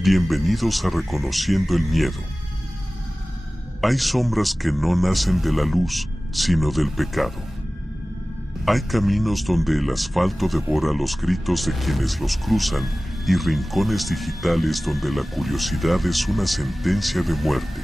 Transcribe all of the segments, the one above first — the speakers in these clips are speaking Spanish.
Bienvenidos a Reconociendo el Miedo. Hay sombras que no nacen de la luz, sino del pecado. Hay caminos donde el asfalto devora los gritos de quienes los cruzan y rincones digitales donde la curiosidad es una sentencia de muerte.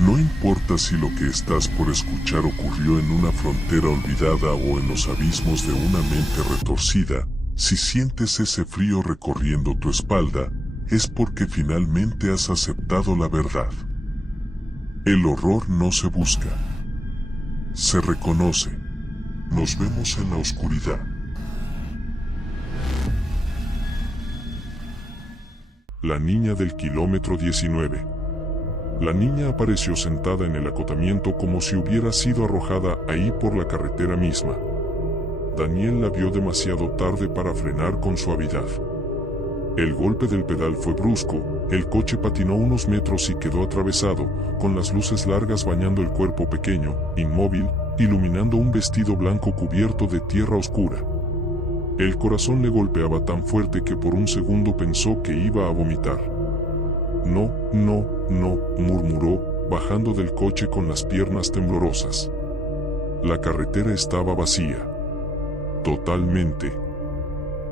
No importa si lo que estás por escuchar ocurrió en una frontera olvidada o en los abismos de una mente retorcida, si sientes ese frío recorriendo tu espalda, es porque finalmente has aceptado la verdad. El horror no se busca, se reconoce. Nos vemos en la oscuridad. La niña del kilómetro 19. La niña apareció sentada en el acotamiento como si hubiera sido arrojada ahí por la carretera misma. Daniel la vio demasiado tarde para frenar con suavidad. El golpe del pedal fue brusco, el coche patinó unos metros y quedó atravesado, con las luces largas bañando el cuerpo pequeño, inmóvil, iluminando un vestido blanco cubierto de tierra oscura. El corazón le golpeaba tan fuerte que por un segundo pensó que iba a vomitar. No, no, no, murmuró, bajando del coche con las piernas temblorosas. La carretera estaba vacía. Totalmente.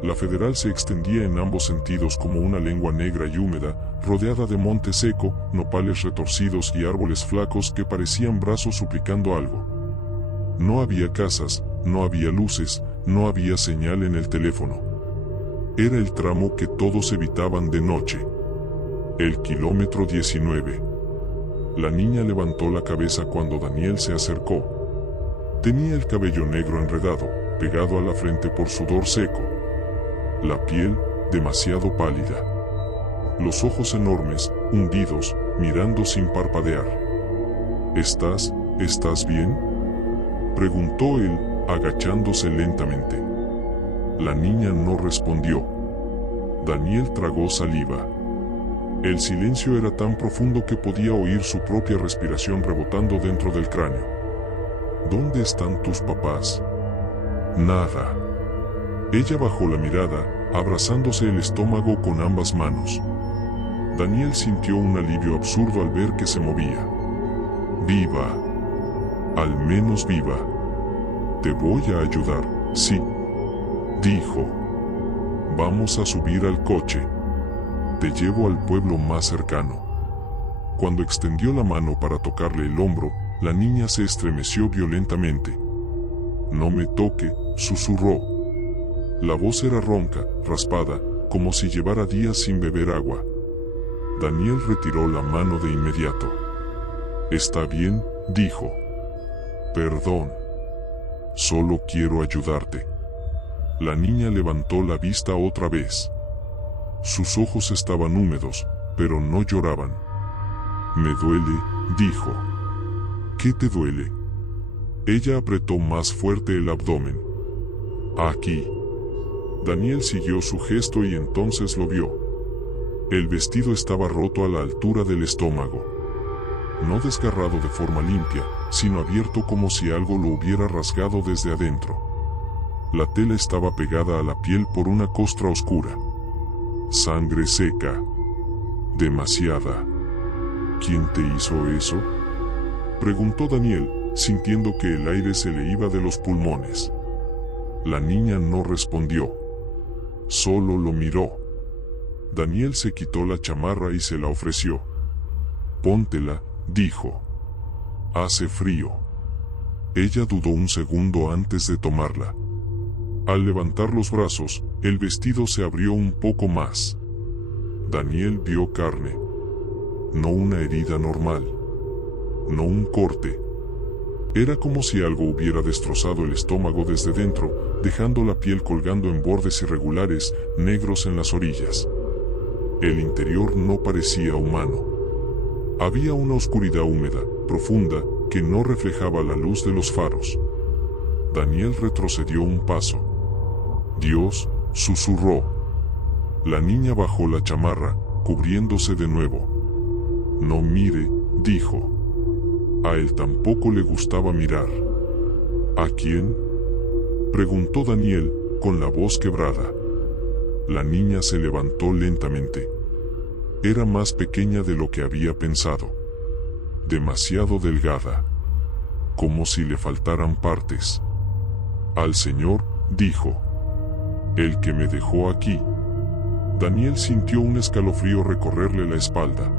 La federal se extendía en ambos sentidos como una lengua negra y húmeda, rodeada de monte seco, nopales retorcidos y árboles flacos que parecían brazos suplicando algo. No había casas, no había luces, no había señal en el teléfono. Era el tramo que todos evitaban de noche. El kilómetro 19. La niña levantó la cabeza cuando Daniel se acercó. Tenía el cabello negro enredado, pegado a la frente por sudor seco. La piel, demasiado pálida. Los ojos enormes, hundidos, mirando sin parpadear. ¿Estás bien?, preguntó él, agachándose lentamente. La niña no respondió. Daniel tragó saliva. El silencio era tan profundo que podía oír su propia respiración rebotando dentro del cráneo. ¿Dónde están tus papás? Nada. Ella bajó la mirada, abrazándose el estómago con ambas manos. Daniel sintió un alivio absurdo al ver que se movía. Viva. Al menos viva. Te voy a ayudar, sí, dijo. Vamos a subir al coche. Te llevo al pueblo más cercano. Cuando extendió la mano para tocarle el hombro, la niña se estremeció violentamente. No me toque, susurró. La voz era ronca, raspada, como si llevara días sin beber agua. Daniel retiró la mano de inmediato. Está bien, dijo. Perdón. Solo quiero ayudarte. La niña levantó la vista otra vez. Sus ojos estaban húmedos, pero no lloraban. Me duele, dijo. ¿Qué te duele? Ella apretó más fuerte el abdomen. Aquí. Daniel siguió su gesto y entonces lo vio. El vestido estaba roto a la altura del estómago. No desgarrado de forma limpia, sino abierto como si algo lo hubiera rasgado desde adentro. La tela estaba pegada a la piel por una costra oscura. Sangre seca. Demasiada. ¿Quién te hizo eso?, preguntó Daniel, sintiendo que el aire se le iba de los pulmones. La niña no respondió. Solo lo miró. Daniel se quitó la chamarra y se la ofreció. Póntela, dijo. Hace frío. Ella dudó un segundo antes de tomarla. Al levantar los brazos, el vestido se abrió un poco más. Daniel vio carne. No una herida normal. No un corte. Era como si algo hubiera destrozado el estómago desde dentro, dejando la piel colgando en bordes irregulares, negros en las orillas. El interior no parecía humano. Había una oscuridad húmeda, profunda, que no reflejaba la luz de los faros. Daniel retrocedió un paso. Dios, susurró. La niña bajó la chamarra, cubriéndose de nuevo. No mire, dijo. A él tampoco le gustaba mirar. ¿A quién?, preguntó Daniel, con la voz quebrada. La niña se levantó lentamente. era más pequeña de lo que había pensado. Demasiado delgada. Como si le faltaran partes. Al Señor, dijo. El que me dejó aquí. Daniel sintió un escalofrío recorrerle la espalda.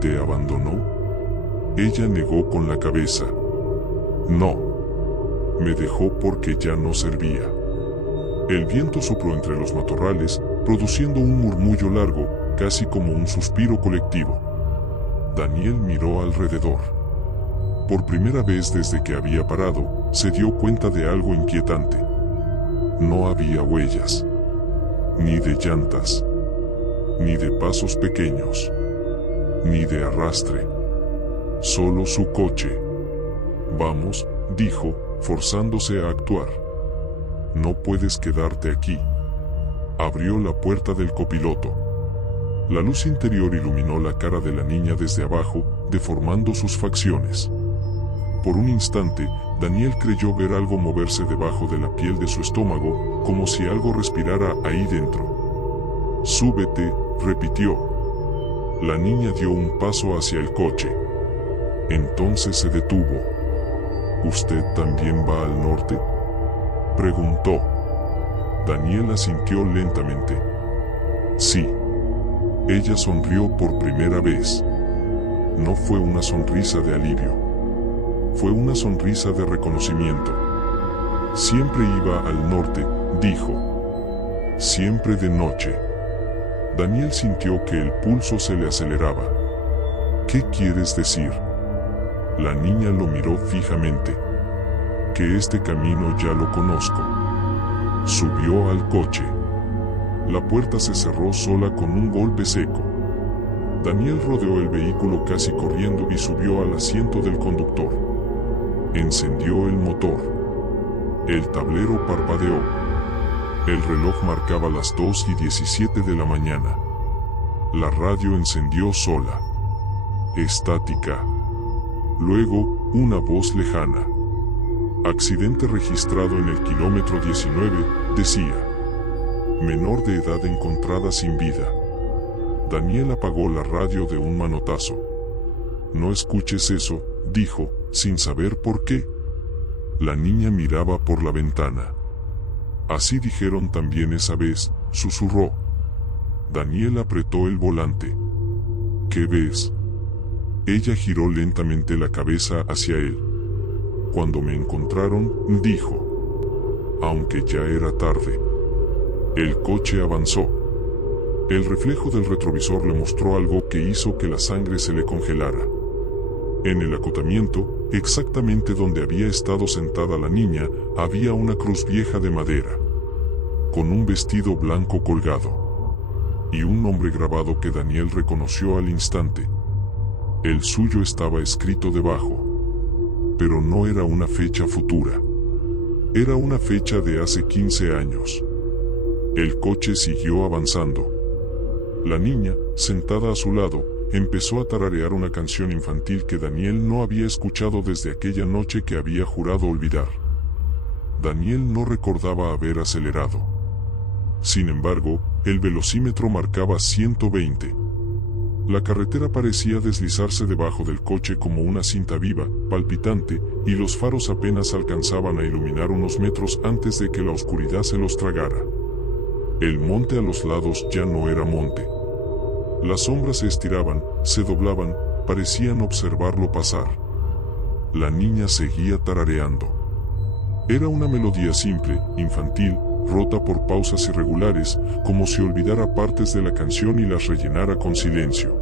¿Te abandonó? Ella negó con la cabeza. No. Me dejó porque ya no servía. El viento sopló entre los matorrales, produciendo un murmullo largo, casi como un suspiro colectivo. Daniel miró alrededor. Por primera vez desde que había parado, se dio cuenta de algo inquietante. No había huellas. Ni de llantas. Ni de pasos pequeños. Ni de arrastre. Solo su coche. Vamos, dijo, forzándose a actuar. No puedes quedarte aquí. Abrió la puerta del copiloto. La luz interior iluminó la cara de la niña desde abajo, deformando sus facciones. Por un instante, Daniel creyó ver algo moverse debajo de la piel de su estómago, como si algo respirara ahí dentro. Súbete, repitió. La niña dio un paso hacia el coche. Entonces se detuvo. ¿Usted también va al norte?, preguntó. Daniel asintió lentamente. Sí. Ella sonrió por primera vez. No fue una sonrisa de alivio. Fue una sonrisa de reconocimiento. Siempre iba al norte, dijo. Siempre de noche. Daniel sintió que el pulso se le aceleraba. ¿Qué quieres decir? La niña lo miró fijamente. Que este camino ya lo conozco. Subió al coche. La puerta se cerró sola con un golpe seco. Daniel rodeó el vehículo casi corriendo y subió al asiento del conductor. Encendió el motor. El tablero parpadeó. El reloj marcaba las 2:17 de la mañana. La radio encendió sola. Estática. Luego, una voz lejana. Accidente registrado en el kilómetro 19, decía. Menor de edad encontrada sin vida. Daniel apagó la radio de un manotazo. No escuches eso, dijo, sin saber por qué. La niña miraba por la ventana. Así dijeron también esa vez, susurró. Daniel apretó el volante. ¿Qué ves? Ella giró lentamente la cabeza hacia él. Cuando me encontraron, dijo. Aunque ya era tarde. El coche avanzó. El reflejo del retrovisor le mostró algo que hizo que la sangre se le congelara. En el acotamiento, exactamente donde había estado sentada la niña, había una cruz vieja de madera, con un vestido blanco colgado, y un nombre grabado que Daniel reconoció al instante. El suyo estaba escrito debajo, pero no era una fecha futura. Era una fecha de hace 15 años. El coche siguió avanzando. La niña, sentada a su lado, empezó a tararear una canción infantil que Daniel no había escuchado desde aquella noche que había jurado olvidar. Daniel no recordaba haber acelerado. Sin embargo, el velocímetro marcaba 120. La carretera parecía deslizarse debajo del coche como una cinta viva, palpitante, y los faros apenas alcanzaban a iluminar unos metros antes de que la oscuridad se los tragara. El monte a los lados ya no era monte. Las sombras se estiraban, se doblaban, parecían observarlo pasar. La niña seguía tarareando. Era una melodía simple, infantil, rota por pausas irregulares, como si olvidara partes de la canción y las rellenara con silencio.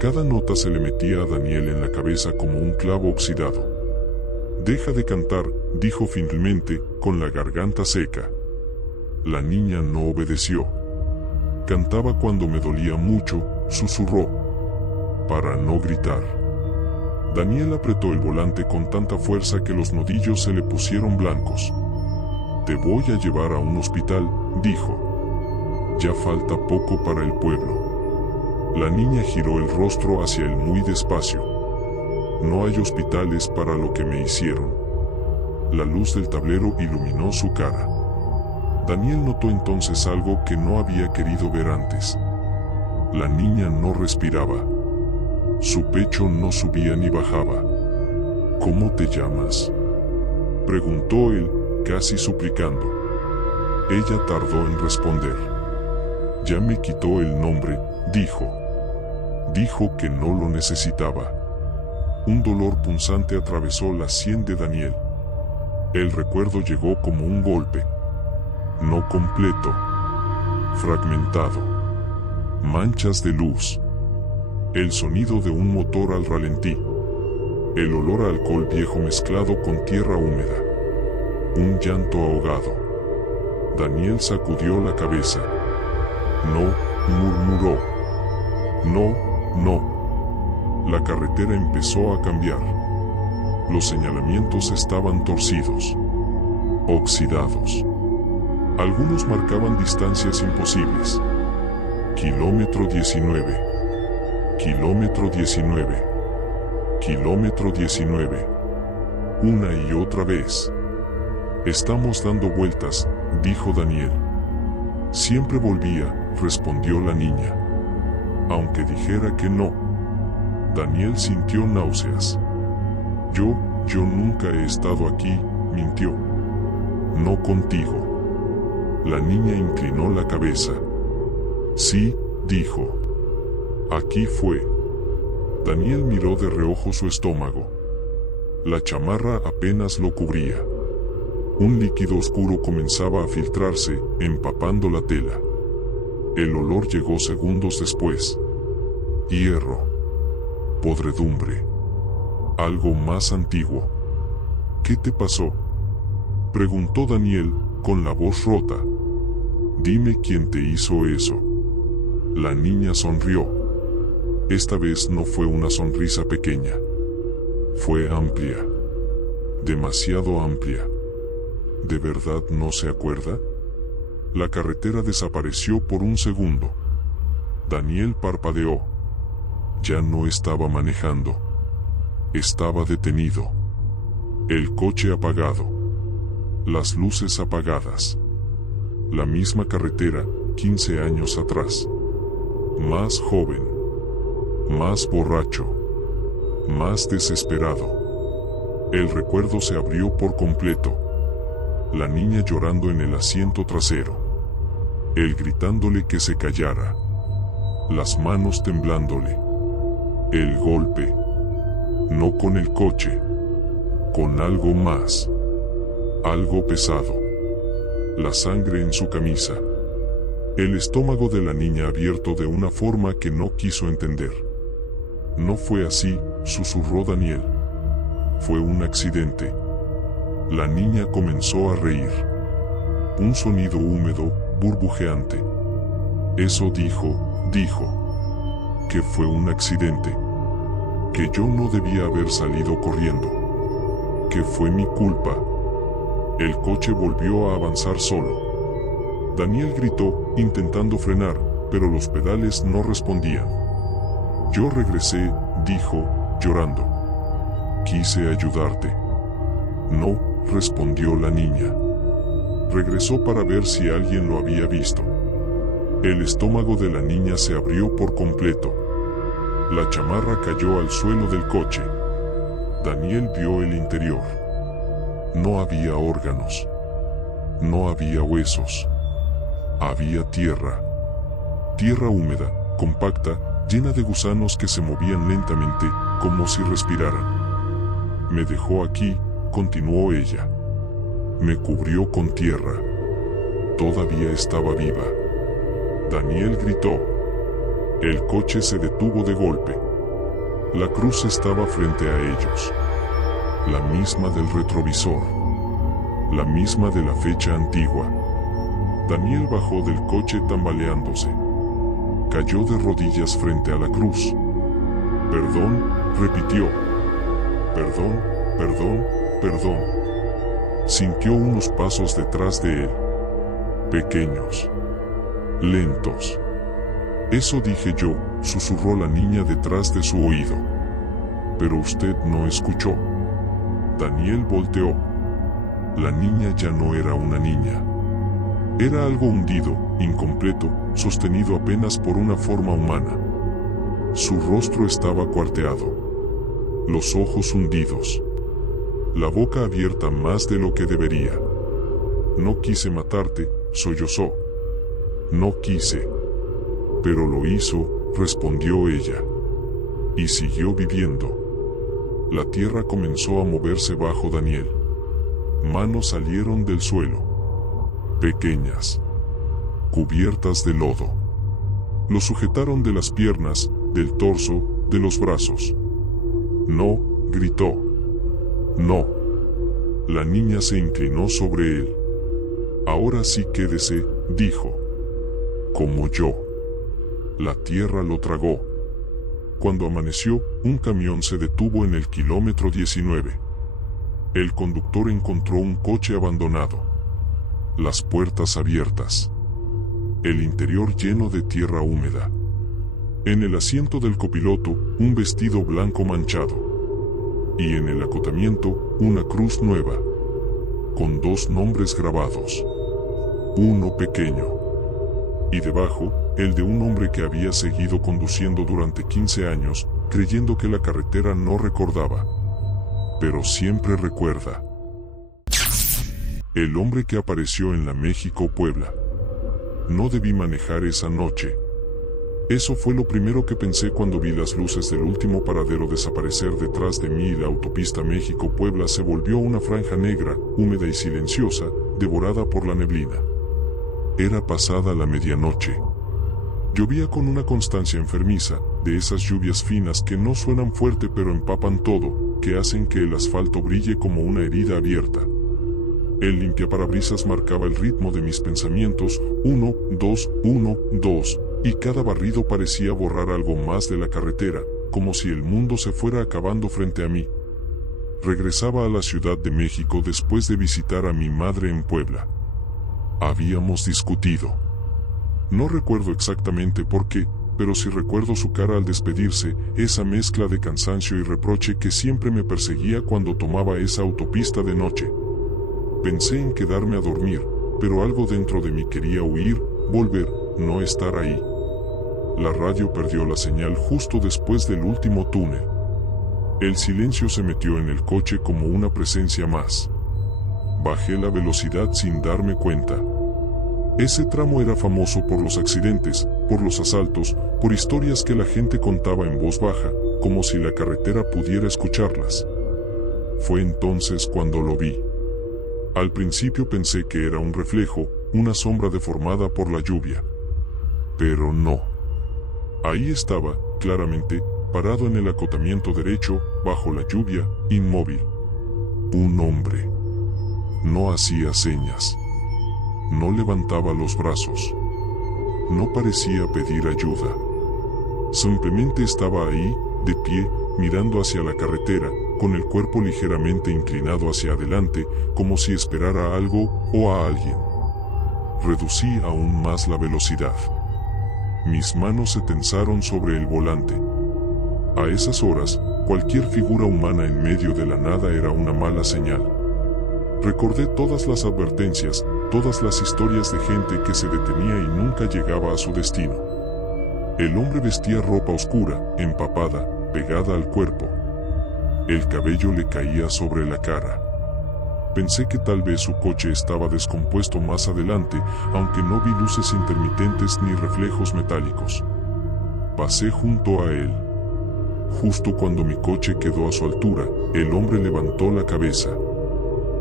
Cada nota se le metía a Daniel en la cabeza como un clavo oxidado. «Deja de cantar», dijo finalmente, con la garganta seca. La niña no obedeció. «Cantaba cuando me dolía mucho», susurró, para no gritar. Daniel apretó el volante con tanta fuerza que los nudillos se le pusieron blancos. «Te voy a llevar a un hospital», dijo. «Ya falta poco para el pueblo». La niña giró el rostro hacia él muy despacio. «No hay hospitales para lo que me hicieron». La luz del tablero iluminó su cara. Daniel notó entonces algo que no había querido ver antes. La niña no respiraba. Su pecho no subía ni bajaba. ¿Cómo te llamas?, preguntó él, casi suplicando. Ella tardó en responder. Ya me quitó el nombre, dijo. Dijo que no lo necesitaba. Un dolor punzante atravesó la sien de Daniel. El recuerdo llegó como un golpe. No completo. Fragmentado. Manchas de luz. El sonido de un motor al ralentí. El olor a alcohol viejo mezclado con tierra húmeda. Un llanto ahogado. Daniel sacudió la cabeza. No, murmuró. No, no. La carretera empezó a cambiar. Los señalamientos estaban torcidos. Oxidados. Algunos marcaban distancias imposibles. Kilómetro 19. Kilómetro 19. Kilómetro 19. Una y otra vez. Estamos dando vueltas, dijo Daniel. Siempre volvía, respondió la niña. Aunque dijera que no. Daniel sintió náuseas. Yo nunca he estado aquí, mintió. No contigo. La niña inclinó la cabeza. Sí, dijo. Aquí fue. Daniel miró de reojo su estómago. La chamarra apenas lo cubría. Un líquido oscuro comenzaba a filtrarse, empapando la tela. El olor llegó segundos después. Hierro. Podredumbre. Algo más antiguo. ¿Qué te pasó?, preguntó Daniel, con la voz rota. Dime quién te hizo eso. La niña sonrió. Esta vez no fue una sonrisa pequeña. Fue amplia. Demasiado amplia. ¿De verdad no se acuerda? La carretera desapareció por un segundo. Daniel parpadeó. Ya no estaba manejando. Estaba detenido. El coche apagado. Las luces apagadas. La misma carretera, 15 años atrás. Más joven. Más borracho. Más desesperado. El recuerdo se abrió por completo. La niña llorando en el asiento trasero. Él gritándole que se callara. Las manos temblándole. El golpe. No con el coche. Con algo más. Algo pesado. La sangre en su camisa. El estómago de la niña abierto de una forma que no quiso entender. No fue así, susurró Daniel. Fue un accidente. La niña comenzó a reír. Un sonido húmedo, burbujeante. Eso dijo. Que fue un accidente. Que yo no debía haber salido corriendo. Que fue mi culpa. El coche volvió a avanzar solo. Daniel gritó, intentando frenar, pero los pedales no respondían. Yo regresé, dijo, llorando. Quise ayudarte. No, respondió la niña. Regresó para ver si alguien lo había visto. El estómago de la niña se abrió por completo. La chamarra cayó al suelo del coche. Daniel vio el interior. No había órganos. No había huesos. Había tierra. Tierra húmeda, compacta, llena de gusanos que se movían lentamente, como si respiraran. Me dejó aquí, continuó ella. Me cubrió con tierra. Todavía estaba viva. Daniel gritó. El coche se detuvo de golpe. La cruz estaba frente a ellos. La misma del retrovisor. La misma de la fecha antigua. Daniel bajó del coche tambaleándose. Cayó de rodillas frente a la cruz. Perdón, repitió. Perdón, perdón, perdón. Sintió unos pasos detrás de él. Pequeños. Lentos. Eso dije yo, susurró la niña detrás de su oído. Pero usted no escuchó. Daniel volteó. La niña ya no era una niña. Era algo hundido, incompleto, sostenido apenas por una forma humana. Su rostro estaba cuarteado, los ojos hundidos, la boca abierta más de lo que debería. No quise matarte, sollozó. No quise. Pero lo hizo, respondió ella. Y siguió viviendo. La tierra comenzó a moverse bajo Daniel. Manos salieron del suelo. Pequeñas. Cubiertas de lodo. Lo sujetaron de las piernas, del torso, de los brazos. No, gritó. No. La niña se inclinó sobre él. Ahora sí quédese, dijo. Como yo. La tierra lo tragó. Cuando amaneció, un camión se detuvo en el kilómetro 19. El conductor encontró un coche abandonado. Las puertas abiertas. El interior lleno de tierra húmeda. En el asiento del copiloto, un vestido blanco manchado. Y en el acotamiento, una cruz nueva. Con 2 nombres grabados. Uno pequeño. Y debajo, el de un hombre que había seguido conduciendo durante 15 años, creyendo que la carretera no recordaba. Pero siempre recuerda. El hombre que apareció en la México-Puebla. No debí manejar esa noche. Eso fue lo primero que pensé cuando vi las luces del último paradero desaparecer detrás de mí y la autopista México-Puebla se volvió una franja negra, húmeda y silenciosa, devorada por la neblina. Era pasada la medianoche. Llovía con una constancia enfermiza, de esas lluvias finas que no suenan fuerte pero empapan todo, que hacen que el asfalto brille como una herida abierta. El limpiaparabrisas marcaba el ritmo de mis pensamientos, 1, 2, 1, 2, y cada barrido parecía borrar algo más de la carretera, como si el mundo se fuera acabando frente a mí. Regresaba a la Ciudad de México después de visitar a mi madre en Puebla. Habíamos discutido. No recuerdo exactamente por qué, pero sí recuerdo su cara al despedirse, esa mezcla de cansancio y reproche que siempre me perseguía cuando tomaba esa autopista de noche. Pensé en quedarme a dormir, pero algo dentro de mí quería huir, volver, no estar ahí. La radio perdió la señal justo después del último túnel. El silencio se metió en el coche como una presencia más. Bajé la velocidad sin darme cuenta. Ese tramo era famoso por los accidentes, por los asaltos, por historias que la gente contaba en voz baja, como si la carretera pudiera escucharlas. Fue entonces cuando lo vi. Al principio pensé que era un reflejo, una sombra deformada por la lluvia. Pero no. Ahí estaba, claramente, parado en el acotamiento derecho, bajo la lluvia, inmóvil. Un hombre. No hacía señas. No levantaba los brazos. No parecía pedir ayuda. Simplemente estaba ahí, de pie, mirando hacia la carretera, con el cuerpo ligeramente inclinado hacia adelante, como si esperara a algo o a alguien. Reducí aún más la velocidad. Mis manos se tensaron sobre el volante. A esas horas, cualquier figura humana en medio de la nada era una mala señal. Recordé todas las advertencias, todas las historias de gente que se detenía y nunca llegaba a su destino. El hombre vestía ropa oscura, empapada, pegada al cuerpo. El cabello le caía sobre la cara. Pensé que tal vez su coche estaba descompuesto más adelante, aunque no vi luces intermitentes ni reflejos metálicos. Pasé junto a él. Justo cuando mi coche quedó a su altura, el hombre levantó la cabeza.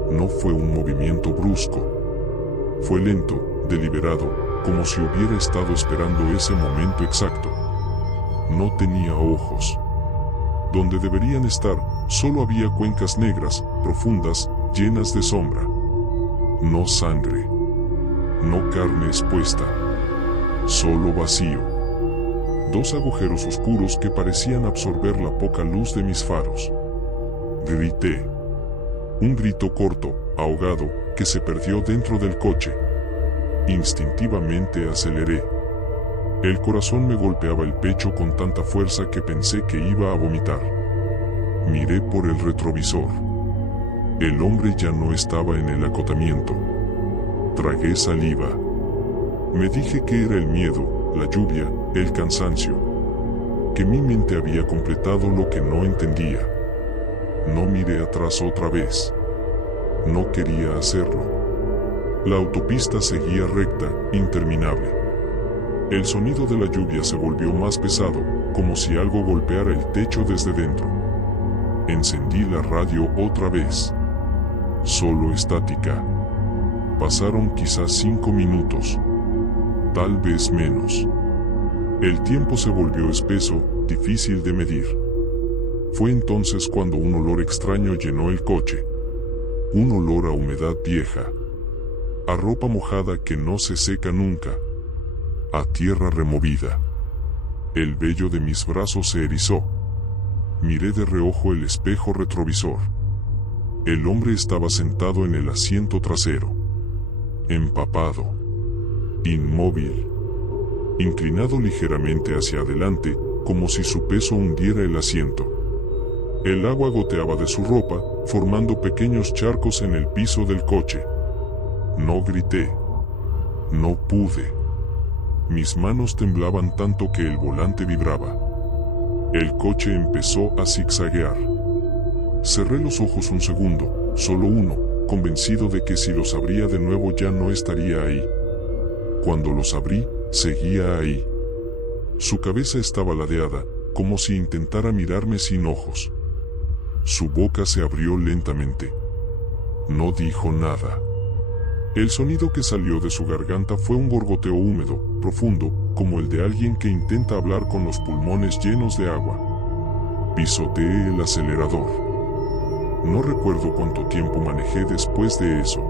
No fue un movimiento brusco. Fue lento, deliberado, como si hubiera estado esperando ese momento exacto. No tenía ojos. Donde deberían estar, solo había cuencas negras, profundas, llenas de sombra. No sangre. No carne expuesta. Solo vacío. 2 agujeros oscuros que parecían absorber la poca luz de mis faros. Grité. Un grito corto, ahogado, que se perdió dentro del coche. Instintivamente aceleré. El corazón me golpeaba el pecho con tanta fuerza que pensé que iba a vomitar. Miré por el retrovisor. El hombre ya no estaba en el acotamiento. Tragué saliva. Me dije que era el miedo, la lluvia, el cansancio. Que mi mente había completado lo que no entendía. No miré atrás otra vez. No quería hacerlo. La autopista seguía recta, interminable. El sonido de la lluvia se volvió más pesado, como si algo golpeara el techo desde dentro. Encendí la radio otra vez. Solo estática. Pasaron quizás 5 minutos. Tal vez menos. El tiempo se volvió espeso, difícil de medir. Fue entonces cuando un olor extraño llenó el coche. Un olor a humedad vieja. A ropa mojada que no se seca nunca. A tierra removida. El vello de mis brazos se erizó. Miré de reojo el espejo retrovisor. El hombre estaba sentado en el asiento trasero. Empapado. Inmóvil. Inclinado ligeramente hacia adelante, como si su peso hundiera el asiento. El agua goteaba de su ropa, formando pequeños charcos en el piso del coche. No grité. No pude. Mis manos temblaban tanto que el volante vibraba. El coche empezó a zigzaguear. Cerré los ojos un segundo, solo uno, convencido de que si los abría de nuevo ya no estaría ahí. Cuando los abrí, seguía ahí. Su cabeza estaba ladeada, como si intentara mirarme sin ojos. Su boca se abrió lentamente. No dijo nada. El sonido que salió de su garganta fue un gorgoteo húmedo, profundo, como el de alguien que intenta hablar con los pulmones llenos de agua. Pisoteé el acelerador. No recuerdo cuánto tiempo manejé después de eso.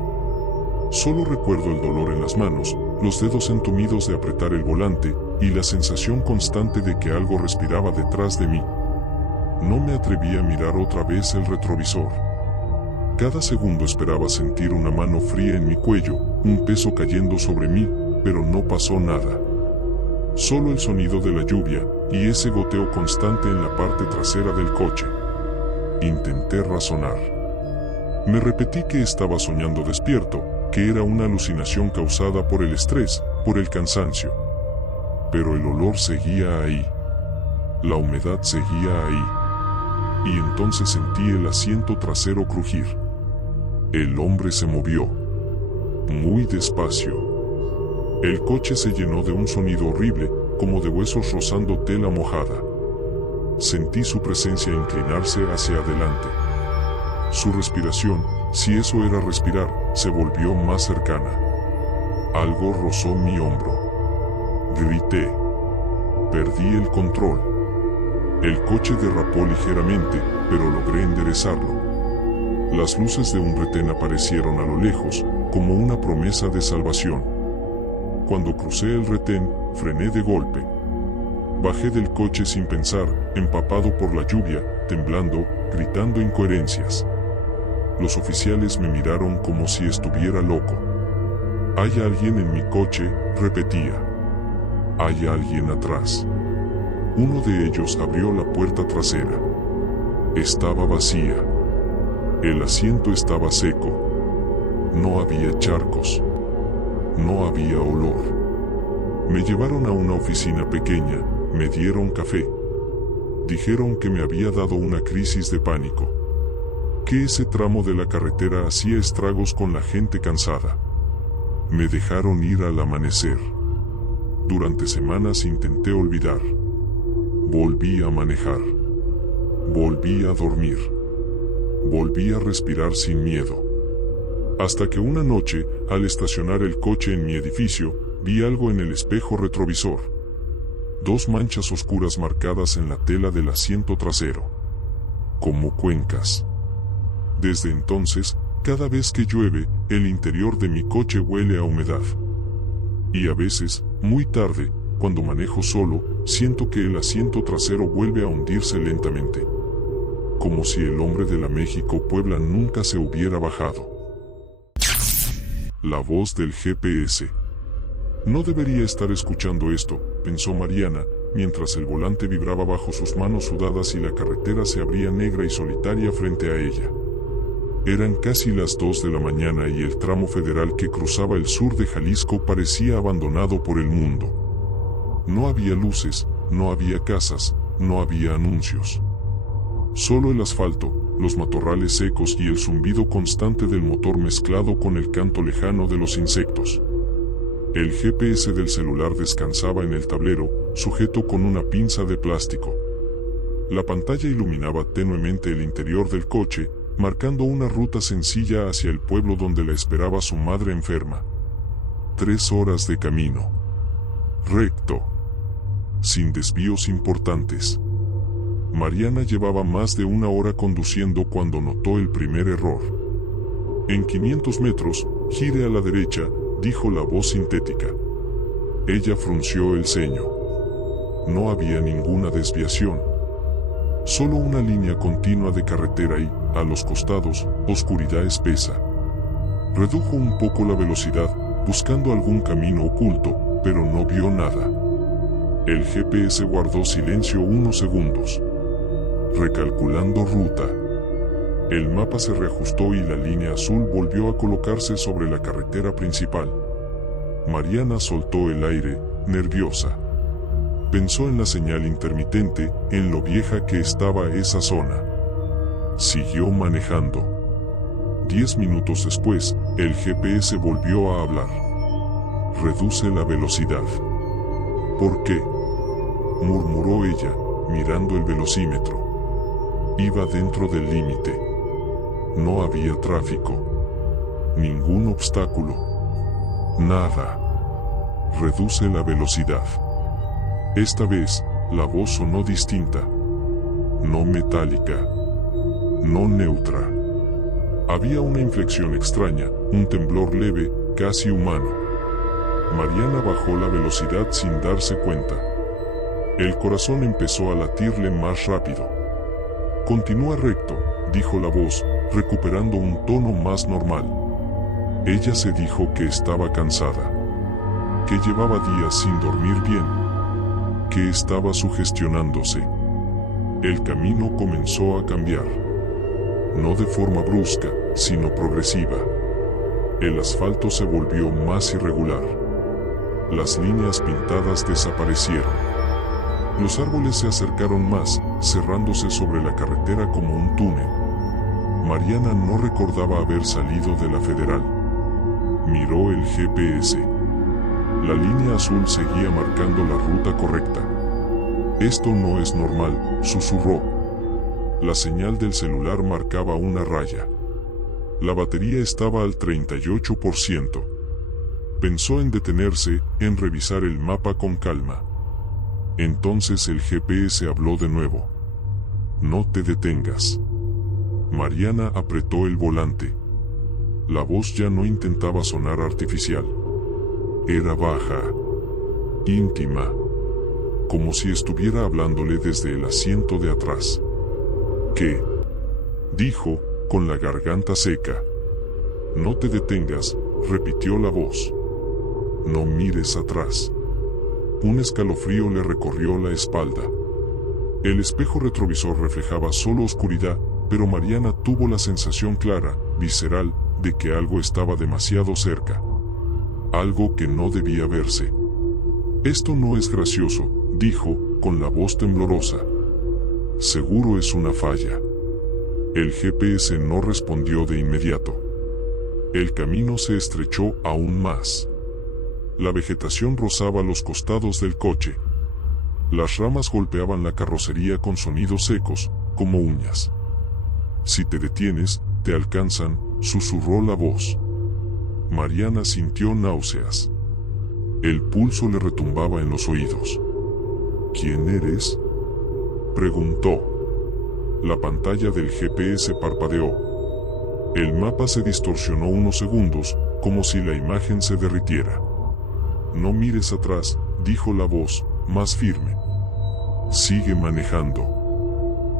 Solo recuerdo el dolor en las manos, los dedos entumidos de apretar el volante, y la sensación constante de que algo respiraba detrás de mí. No me atreví a mirar otra vez el retrovisor. Cada segundo esperaba sentir una mano fría en mi cuello, un peso cayendo sobre mí, pero no pasó nada. Solo el sonido de la lluvia, y ese goteo constante en la parte trasera del coche. Intenté razonar. Me repetí que estaba soñando despierto, que era una alucinación causada por el estrés, por el cansancio. Pero el olor seguía ahí. La humedad seguía ahí. Y entonces sentí el asiento trasero crujir. El hombre se movió. Muy despacio. El coche se llenó de un sonido horrible, como de huesos rozando tela mojada. Sentí su presencia inclinarse hacia adelante. Su respiración, si eso era respirar, se volvió más cercana. Algo rozó mi hombro. Grité. Perdí el control. El coche derrapó ligeramente, pero logré enderezarlo. Las luces de un retén aparecieron a lo lejos, como una promesa de salvación. Cuando crucé el retén, frené de golpe. Bajé del coche sin pensar, empapado por la lluvia, temblando, gritando incoherencias. Los oficiales me miraron como si estuviera loco. Hay alguien en mi coche, repetía. Hay alguien atrás. Uno de ellos abrió la puerta trasera. Estaba vacía. El asiento estaba seco. No había charcos. No había olor. Me llevaron a una oficina pequeña, me dieron café. Dijeron que me había dado una crisis de pánico. Que ese tramo de la carretera hacía estragos con la gente cansada. Me dejaron ir al amanecer. Durante semanas intenté olvidar. Volví a manejar. Volví a dormir. Volví a respirar sin miedo. Hasta que una noche, al estacionar el coche en mi edificio, vi algo en el espejo retrovisor. 2 manchas oscuras marcadas en la tela del asiento trasero. Como cuencas. Desde entonces, cada vez que llueve, el interior de mi coche huele a humedad. Y a veces, muy tarde, cuando manejo solo, siento que el asiento trasero vuelve a hundirse lentamente. Como si el hombre de la México-Puebla nunca se hubiera bajado. La voz del GPS. No debería estar escuchando esto, pensó Mariana, mientras el volante vibraba bajo sus manos sudadas y la carretera se abría negra y solitaria frente a ella. Eran casi las 2 de la mañana y el tramo federal que cruzaba el sur de Jalisco parecía abandonado por el mundo. No había luces, no había casas, no había anuncios. Solo el asfalto, los matorrales secos y el zumbido constante del motor mezclado con el canto lejano de los insectos. El GPS del celular descansaba en el tablero, sujeto con una pinza de plástico. La pantalla iluminaba tenuemente el interior del coche, marcando una ruta sencilla hacia el pueblo donde la esperaba su madre enferma. 3 horas de camino. Recto. Sin desvíos importantes. Mariana llevaba más de 1 hora conduciendo cuando notó el primer error. En 500 metros, gire a la derecha, dijo la voz sintética. Ella frunció el ceño. No había ninguna desviación. Solo una línea continua de carretera y, a los costados, oscuridad espesa. Redujo un poco la velocidad, buscando algún camino oculto, pero no vio nada. El GPS guardó silencio unos segundos. Recalculando ruta. El mapa se reajustó y la línea azul volvió a colocarse sobre la carretera principal. Mariana soltó el aire, nerviosa. Pensó en la señal intermitente, en lo vieja que estaba esa zona. Siguió manejando. 10 minutos después, el GPS volvió a hablar. Reduce la velocidad. ¿Por qué?, murmuró ella, mirando el velocímetro. Iba dentro del límite. No había tráfico. Ningún obstáculo. Nada. Reduce la velocidad. Esta vez, la voz sonó distinta. No metálica. No neutra. Había una inflexión extraña, un temblor leve, casi humano. Mariana bajó la velocidad sin darse cuenta. El corazón empezó a latirle más rápido. Continúa recto, dijo la voz, recuperando un tono más normal. Ella se dijo que estaba cansada, que llevaba días sin dormir bien, que estaba sugestionándose. El camino comenzó a cambiar. No de forma brusca, sino progresiva. El asfalto se volvió más irregular. Las líneas pintadas desaparecieron. Los árboles se acercaron más, cerrándose sobre la carretera como un túnel. Mariana no recordaba haber salido de la Federal. Miró el GPS. La línea azul seguía marcando la ruta correcta. Esto no es normal, susurró. La señal del celular marcaba una raya. La batería estaba al 38%. Pensó en detenerse, en revisar el mapa con calma. Entonces el GPS habló de nuevo. No te detengas. Mariana apretó el volante. La voz ya no intentaba sonar artificial. Era baja, íntima, como si estuviera hablándole desde el asiento de atrás. ¿Qué?, dijo, con la garganta seca. No te detengas, repitió la voz. No mires atrás. Un escalofrío le recorrió la espalda. El espejo retrovisor reflejaba solo oscuridad, pero Mariana tuvo la sensación clara, visceral, de que algo estaba demasiado cerca. Algo que no debía verse. Esto no es gracioso, dijo, con la voz temblorosa. Seguro es una falla. El GPS no respondió de inmediato. El camino se estrechó aún más. La vegetación rozaba los costados del coche. Las ramas golpeaban la carrocería con sonidos secos, como uñas. Si te detienes, te alcanzan, susurró la voz. Mariana sintió náuseas. El pulso le retumbaba en los oídos. ¿Quién eres?, preguntó. La pantalla del GPS parpadeó. El mapa se distorsionó unos segundos, como si la imagen se derritiera. No mires atrás, dijo la voz, más firme. Sigue manejando.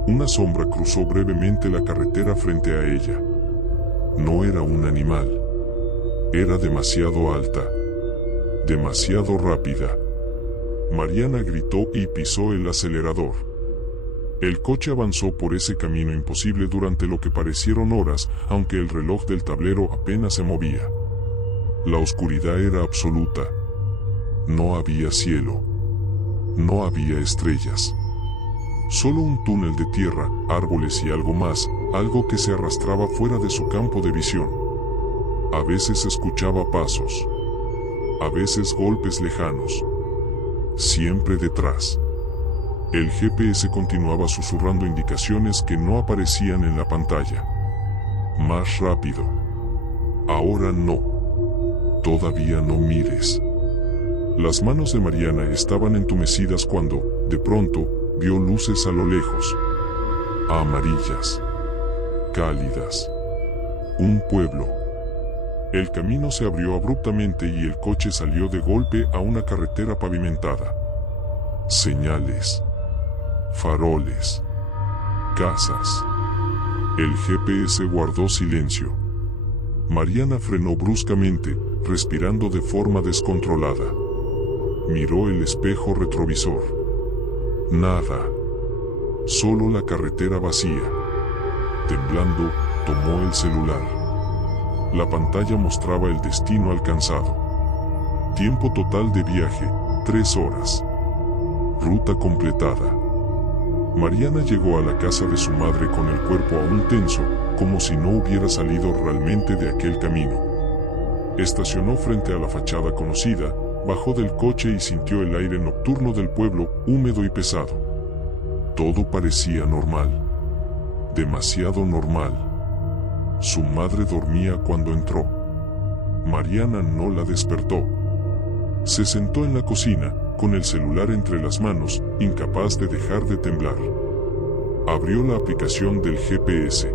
Una sombra cruzó brevemente la carretera frente a ella. No era un animal. Era demasiado alta. Demasiado rápida. Mariana gritó y pisó el acelerador. El coche avanzó por ese camino imposible durante lo que parecieron horas, aunque el reloj del tablero apenas se movía. La oscuridad era absoluta. No había cielo. No había estrellas. Solo un túnel de tierra, árboles y algo más, algo que se arrastraba fuera de su campo de visión. A veces escuchaba pasos. A veces golpes lejanos. Siempre detrás. El GPS continuaba susurrando indicaciones que no aparecían en la pantalla. Más rápido. Ahora no. Todavía no mires. Las manos de Mariana estaban entumecidas cuando, de pronto, vio luces a lo lejos. Amarillas. Cálidas. Un pueblo. El camino se abrió abruptamente y el coche salió de golpe a una carretera pavimentada. Señales. Faroles. Casas. El GPS guardó silencio. Mariana frenó bruscamente, respirando de forma descontrolada. Miró el espejo retrovisor. Nada. Solo la carretera vacía. Temblando, tomó el celular. La pantalla mostraba el destino alcanzado. Tiempo total de viaje, 3 horas. Ruta completada. Mariana llegó a la casa de su madre con el cuerpo aún tenso, como si no hubiera salido realmente de aquel camino. Estacionó frente a la fachada conocida, bajó del coche y sintió el aire nocturno del pueblo, húmedo y pesado. Todo parecía normal. Demasiado normal. Su madre dormía cuando entró. Mariana no la despertó. Se sentó en la cocina, con el celular entre las manos, incapaz de dejar de temblar. Abrió la aplicación del GPS.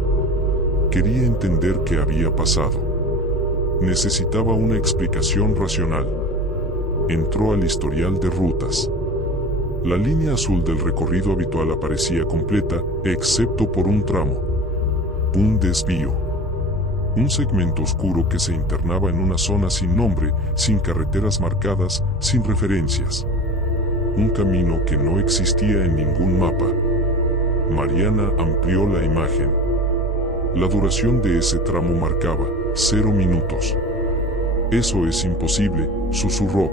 Quería entender qué había pasado. Necesitaba una explicación racional. Entró al historial de rutas. La línea azul del recorrido habitual aparecía completa, excepto por un tramo. Un desvío. Un segmento oscuro que se internaba en una zona sin nombre, sin carreteras marcadas, sin referencias. Un camino que no existía en ningún mapa. Mariana amplió la imagen. La duración de ese tramo marcaba 0 minutos. Eso es imposible, susurró.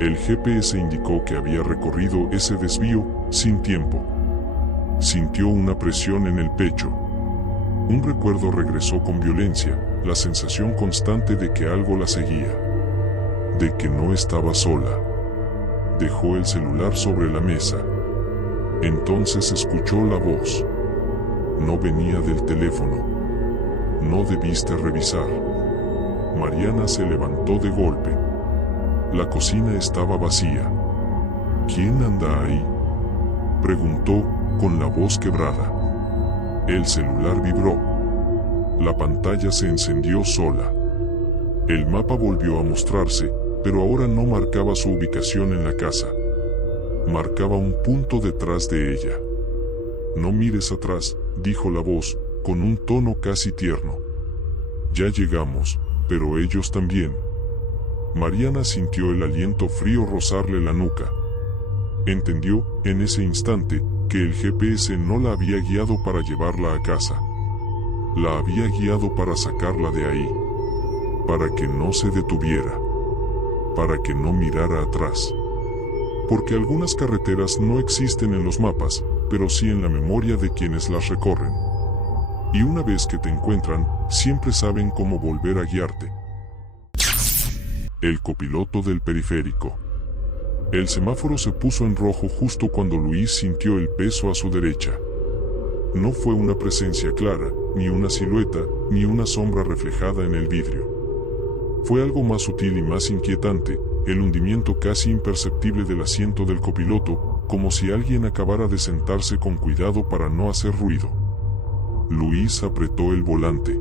El GPS indicó que había recorrido ese desvío sin tiempo. Sintió una presión en el pecho. Un recuerdo regresó con violencia, la sensación constante de que algo la seguía. De que no estaba sola. Dejó el celular sobre la mesa. Entonces escuchó la voz. No venía del teléfono. No debiste revisar. Mariana se levantó de golpe. La cocina estaba vacía. ¿Quién anda ahí?, preguntó, con la voz quebrada. El celular vibró. La pantalla se encendió sola. El mapa volvió a mostrarse, pero ahora no marcaba su ubicación en la casa. Marcaba un punto detrás de ella. No mires atrás, dijo la voz, con un tono casi tierno. Ya llegamos, pero ellos también. Mariana sintió el aliento frío rozarle la nuca. Entendió, en ese instante, que el GPS no la había guiado para llevarla a casa. La había guiado para sacarla de ahí. Para que no se detuviera. Para que no mirara atrás. Porque algunas carreteras no existen en los mapas, pero sí en la memoria de quienes las recorren. Y una vez que te encuentran, siempre saben cómo volver a guiarte. El copiloto del periférico. El semáforo se puso en rojo justo cuando Luis sintió el peso a su derecha. No fue una presencia clara, ni una silueta, ni una sombra reflejada en el vidrio. Fue algo más sutil y más inquietante, el hundimiento casi imperceptible del asiento del copiloto, como si alguien acabara de sentarse con cuidado para no hacer ruido. Luis apretó el volante.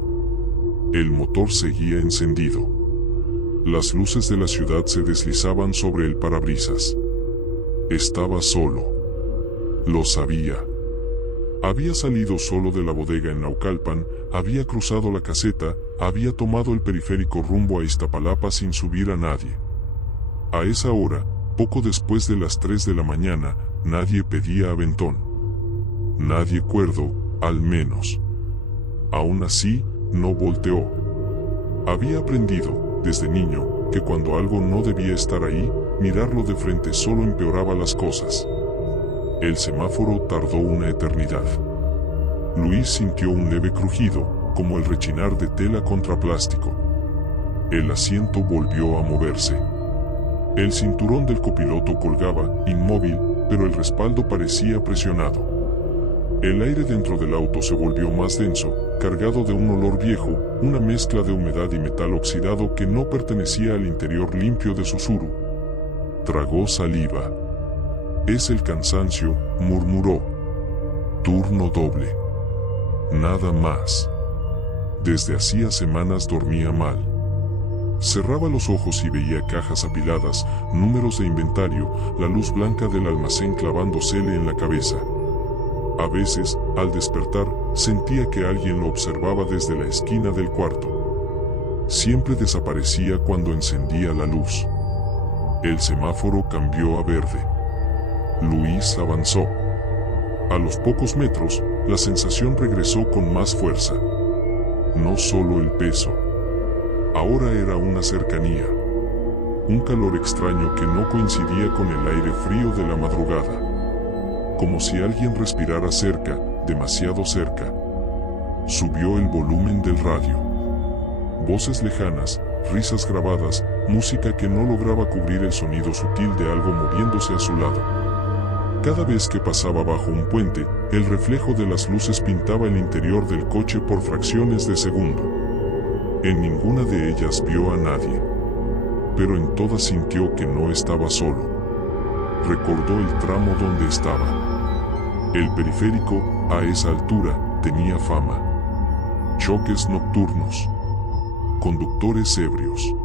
El motor seguía encendido. Las luces de la ciudad se deslizaban sobre el parabrisas. Estaba solo. Lo sabía. Había salido solo de la bodega en Naucalpan, había cruzado la caseta, había tomado el periférico rumbo a Iztapalapa sin subir a nadie. A esa hora, poco después de las 3 de la mañana, nadie pedía aventón. Nadie cuerdo, al menos. Aún así, no volteó. Había aprendido, desde niño, que cuando algo no debía estar ahí, mirarlo de frente solo empeoraba las cosas. El semáforo tardó una eternidad. Luis sintió un leve crujido, como el rechinar de tela contra plástico. El asiento volvió a moverse. El cinturón del copiloto colgaba, inmóvil, pero el respaldo parecía presionado. El aire dentro del auto se volvió más denso, cargado de un olor viejo, una mezcla de humedad y metal oxidado que no pertenecía al interior limpio de Subaru. Tragó saliva. Es el cansancio, murmuró. Turno doble. Nada más. Desde hacía semanas dormía mal. Cerraba los ojos y veía cajas apiladas, números de inventario, la luz blanca del almacén clavándosele en la cabeza. A veces, al despertar, sentía que alguien lo observaba desde la esquina del cuarto. Siempre desaparecía cuando encendía la luz. El semáforo cambió a verde. Luis avanzó. A los pocos metros, la sensación regresó con más fuerza. No solo el peso. Ahora era una cercanía. Un calor extraño que no coincidía con el aire frío de la madrugada. Como si alguien respirara cerca, demasiado cerca. Subió el volumen del radio. Voces lejanas, risas grabadas, música que no lograba cubrir el sonido sutil de algo moviéndose a su lado. Cada vez que pasaba bajo un puente, el reflejo de las luces pintaba el interior del coche por fracciones de segundo. En ninguna de ellas vio a nadie. Pero en todas sintió que no estaba solo. Recordó el tramo donde estaba. El periférico, a esa altura, tenía fama. Choques nocturnos. Conductores ebrios.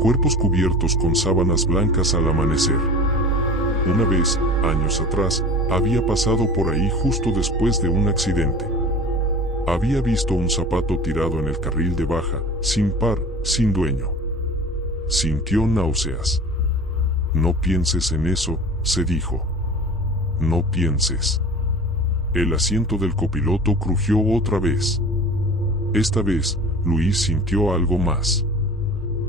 Cuerpos cubiertos con sábanas blancas al amanecer. Una vez, años atrás, había pasado por ahí justo después de un accidente. Había visto un zapato tirado en el carril de baja, sin par, sin dueño. Sintió náuseas. No pienses en eso, se dijo. No pienses. El asiento del copiloto crujió otra vez. Esta vez, Luis sintió algo más.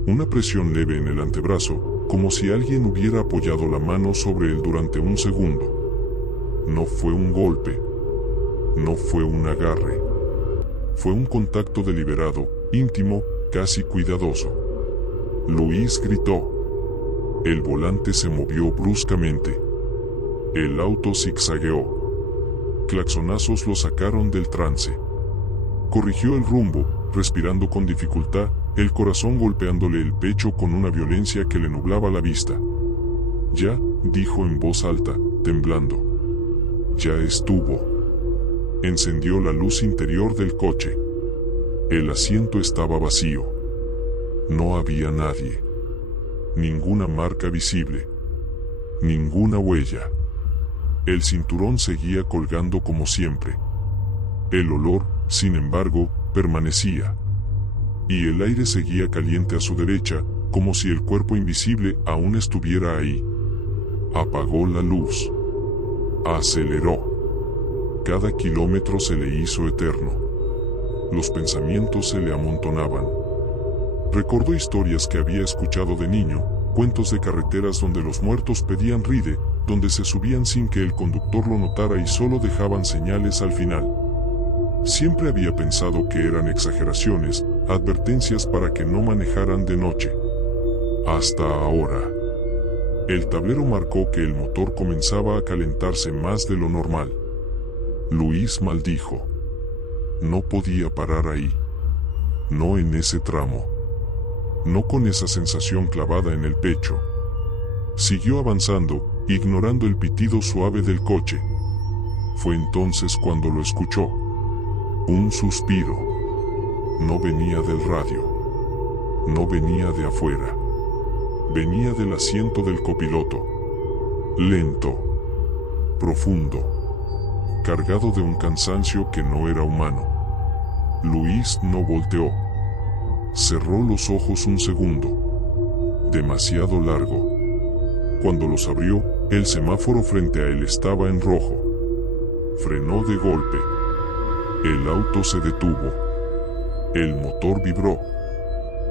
Una presión leve en el antebrazo, como si alguien hubiera apoyado la mano sobre él durante un segundo. No fue un golpe. No fue un agarre. Fue un contacto deliberado, íntimo, casi cuidadoso. Luis gritó. El volante se movió bruscamente. El auto zigzagueó. Claxonazos lo sacaron del trance. Corrigió el rumbo, respirando con dificultad, el corazón golpeándole el pecho con una violencia que le nublaba la vista. Ya, dijo en voz alta, temblando. Ya estuvo. Encendió la luz interior del coche. El asiento estaba vacío. No había nadie. Ninguna marca visible. Ninguna huella. El cinturón seguía colgando como siempre. El olor, sin embargo, permanecía. Y el aire seguía caliente a su derecha, como si el cuerpo invisible aún estuviera ahí. Apagó la luz. Aceleró. Cada kilómetro se le hizo eterno. Los pensamientos se le amontonaban. Recordó historias que había escuchado de niño, cuentos de carreteras donde los muertos pedían ride, donde se subían sin que el conductor lo notara y solo dejaban señales al final. Siempre había pensado que eran exageraciones, advertencias para que no manejaran de noche. Hasta ahora. El tablero marcó que el motor comenzaba a calentarse más de lo normal. Luis maldijo. No podía parar ahí. No en ese tramo. No con esa sensación clavada en el pecho. Siguió avanzando, ignorando el pitido suave del coche. Fue entonces cuando lo escuchó. Un suspiro. No venía del radio. No venía de afuera. Venía del asiento del copiloto. Lento. Profundo. Cargado de un cansancio que no era humano. Luis no volteó. Cerró los ojos un segundo. Demasiado largo. Cuando los abrió, el semáforo frente a él estaba en rojo. Frenó de golpe. El auto se detuvo. El motor vibró.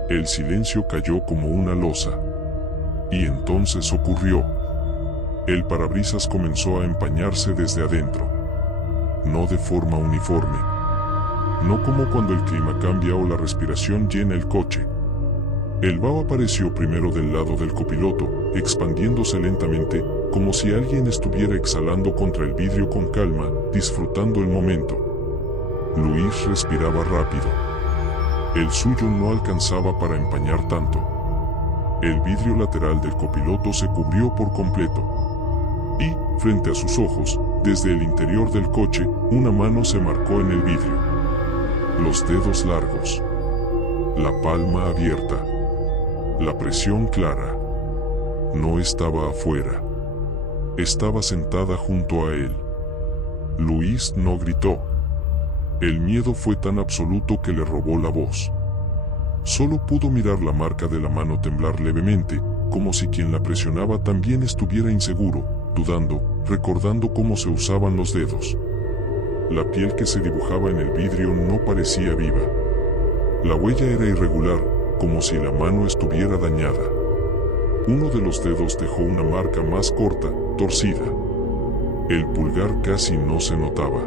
El silencio cayó como una losa. Y entonces ocurrió. El parabrisas comenzó a empañarse desde adentro. No de forma uniforme. No como cuando el clima cambia o la respiración llena el coche. El vaho apareció primero del lado del copiloto, expandiéndose lentamente, como si alguien estuviera exhalando contra el vidrio con calma, disfrutando el momento. Luis respiraba rápido. El suyo no alcanzaba para empañar tanto. El vidrio lateral del copiloto se cubrió por completo. Y, frente a sus ojos, desde el interior del coche, una mano se marcó en el vidrio. Los dedos largos. La palma abierta. La presión clara. No estaba afuera. Estaba sentada junto a él. Luis no gritó. El miedo fue tan absoluto que le robó la voz. Solo pudo mirar la marca de la mano temblar levemente, como si quien la presionaba también estuviera inseguro, dudando, recordando cómo se usaban los dedos. La piel que se dibujaba en el vidrio no parecía viva. La huella era irregular, como si la mano estuviera dañada. Uno de los dedos dejó una marca más corta, torcida. El pulgar casi no se notaba.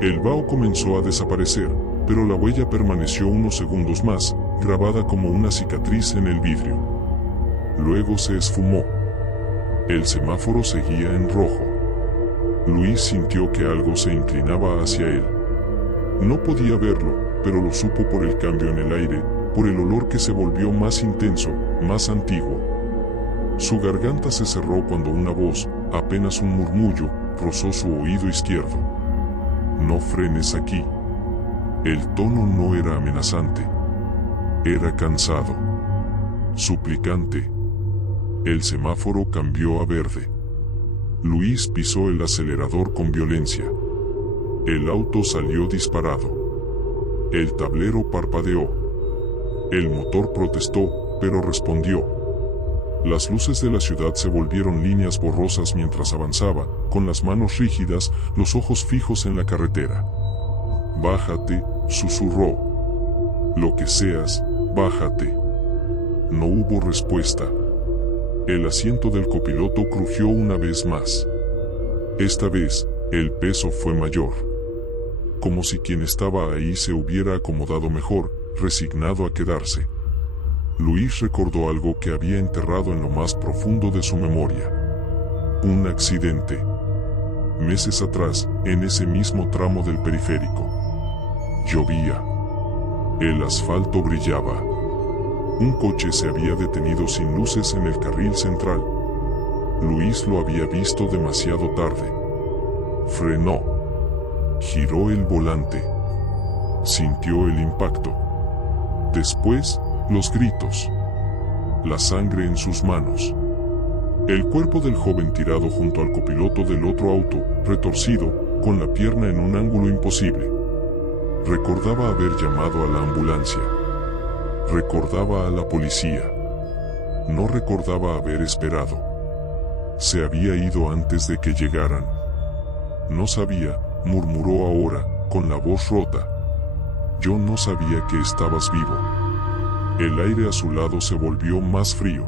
El vaho comenzó a desaparecer, pero la huella permaneció unos segundos más, grabada como una cicatriz en el vidrio. Luego se esfumó. El semáforo seguía en rojo. Luis sintió que algo se inclinaba hacia él. No podía verlo, pero lo supo por el cambio en el aire, por el olor que se volvió más intenso, más antiguo. Su garganta se cerró cuando una voz, apenas un murmullo, rozó su oído izquierdo. No frenes aquí. El tono no era amenazante. Era cansado. Suplicante. El semáforo cambió a verde. Luis pisó el acelerador con violencia. El auto salió disparado. El tablero parpadeó. El motor protestó, pero respondió. Las luces de la ciudad se volvieron líneas borrosas mientras avanzaba, con las manos rígidas, los ojos fijos en la carretera. «Bájate», susurró. «Lo que seas, bájate». No hubo respuesta. El asiento del copiloto crujió una vez más. Esta vez, el peso fue mayor. Como si quien estaba ahí se hubiera acomodado mejor, resignado a quedarse. Luis recordó algo que había enterrado en lo más profundo de su memoria. Un accidente. Meses atrás, en ese mismo tramo del periférico. Llovía. El asfalto brillaba. Un coche se había detenido sin luces en el carril central. Luis lo había visto demasiado tarde. Frenó. Giró el volante. Sintió el impacto. Después, los gritos. La sangre en sus manos. El cuerpo del joven tirado junto al copiloto del otro auto, retorcido, con la pierna en un ángulo imposible. Recordaba haber llamado a la ambulancia. Recordaba a la policía. No recordaba haber esperado. Se había ido antes de que llegaran. No sabía, murmuró ahora, con la voz rota. Yo no sabía que estabas vivo. El aire a su lado se volvió más frío.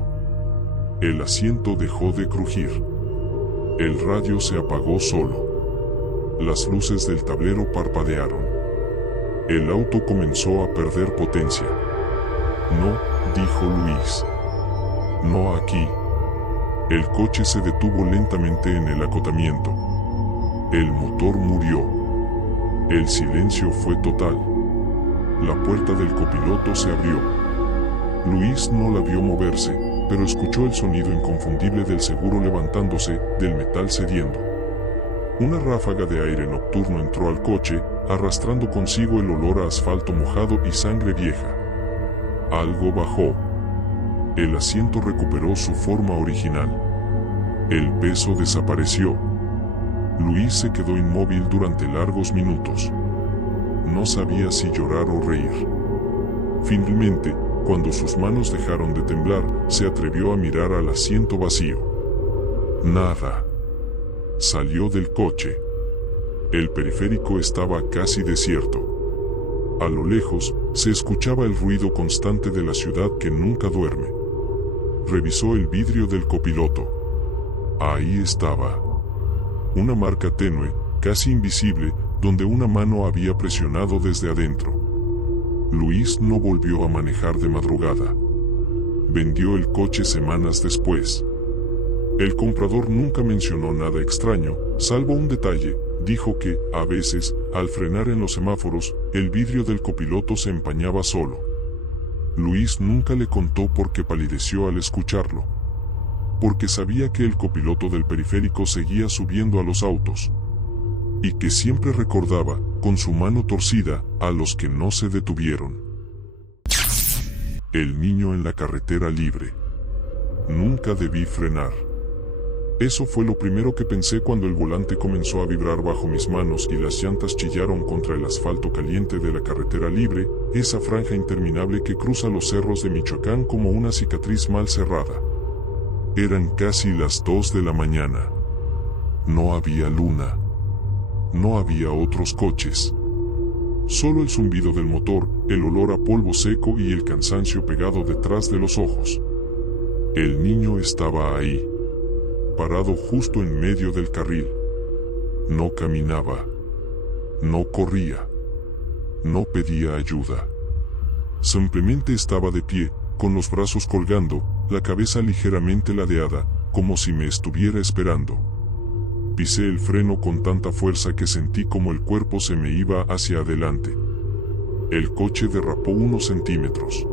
El asiento dejó de crujir. El radio se apagó solo. Las luces del tablero parpadearon. El auto comenzó a perder potencia. No, dijo Luis. No aquí. El coche se detuvo lentamente en el acotamiento. El motor murió. El silencio fue total. La puerta del copiloto se abrió. Luis no la vio moverse, pero escuchó el sonido inconfundible del seguro levantándose, del metal cediendo. Una ráfaga de aire nocturno entró al coche, arrastrando consigo el olor a asfalto mojado y sangre vieja. Algo bajó. El asiento recuperó su forma original. El peso desapareció. Luis se quedó inmóvil durante largos minutos. No sabía si llorar o reír. Finalmente, cuando sus manos dejaron de temblar, se atrevió a mirar al asiento vacío. Nada. Salió del coche. El periférico estaba casi desierto. A lo lejos, se escuchaba el ruido constante de la ciudad que nunca duerme. Revisó el vidrio del copiloto. Ahí estaba. Una marca tenue, casi invisible, donde una mano había presionado desde adentro. Luis no volvió a manejar de madrugada. Vendió el coche semanas después. El comprador nunca mencionó nada extraño, salvo un detalle. Dijo que, a veces, al frenar en los semáforos, el vidrio del copiloto se empañaba solo. Luis nunca le contó por qué palideció al escucharlo. Porque sabía que el copiloto del periférico seguía subiendo a los autos. Y que siempre recordaba, con su mano torcida, a los que no se detuvieron. El niño en la carretera libre. Nunca debí frenar. Eso fue lo primero que pensé cuando el volante comenzó a vibrar bajo mis manos y las llantas chillaron contra el asfalto caliente de la carretera libre, esa franja interminable que cruza los cerros de Michoacán como una cicatriz mal cerrada. Eran casi las 2 de la mañana. No había luna. No había otros coches. Solo el zumbido del motor, el olor a polvo seco y el cansancio pegado detrás de los ojos. El niño estaba ahí, parado justo en medio del carril. No caminaba. No corría. No pedía ayuda. Simplemente estaba de pie, con los brazos colgando, la cabeza ligeramente ladeada, como si me estuviera esperando. Pisé el freno con tanta fuerza que sentí como el cuerpo se me iba hacia adelante. El coche derrapó unos centímetros.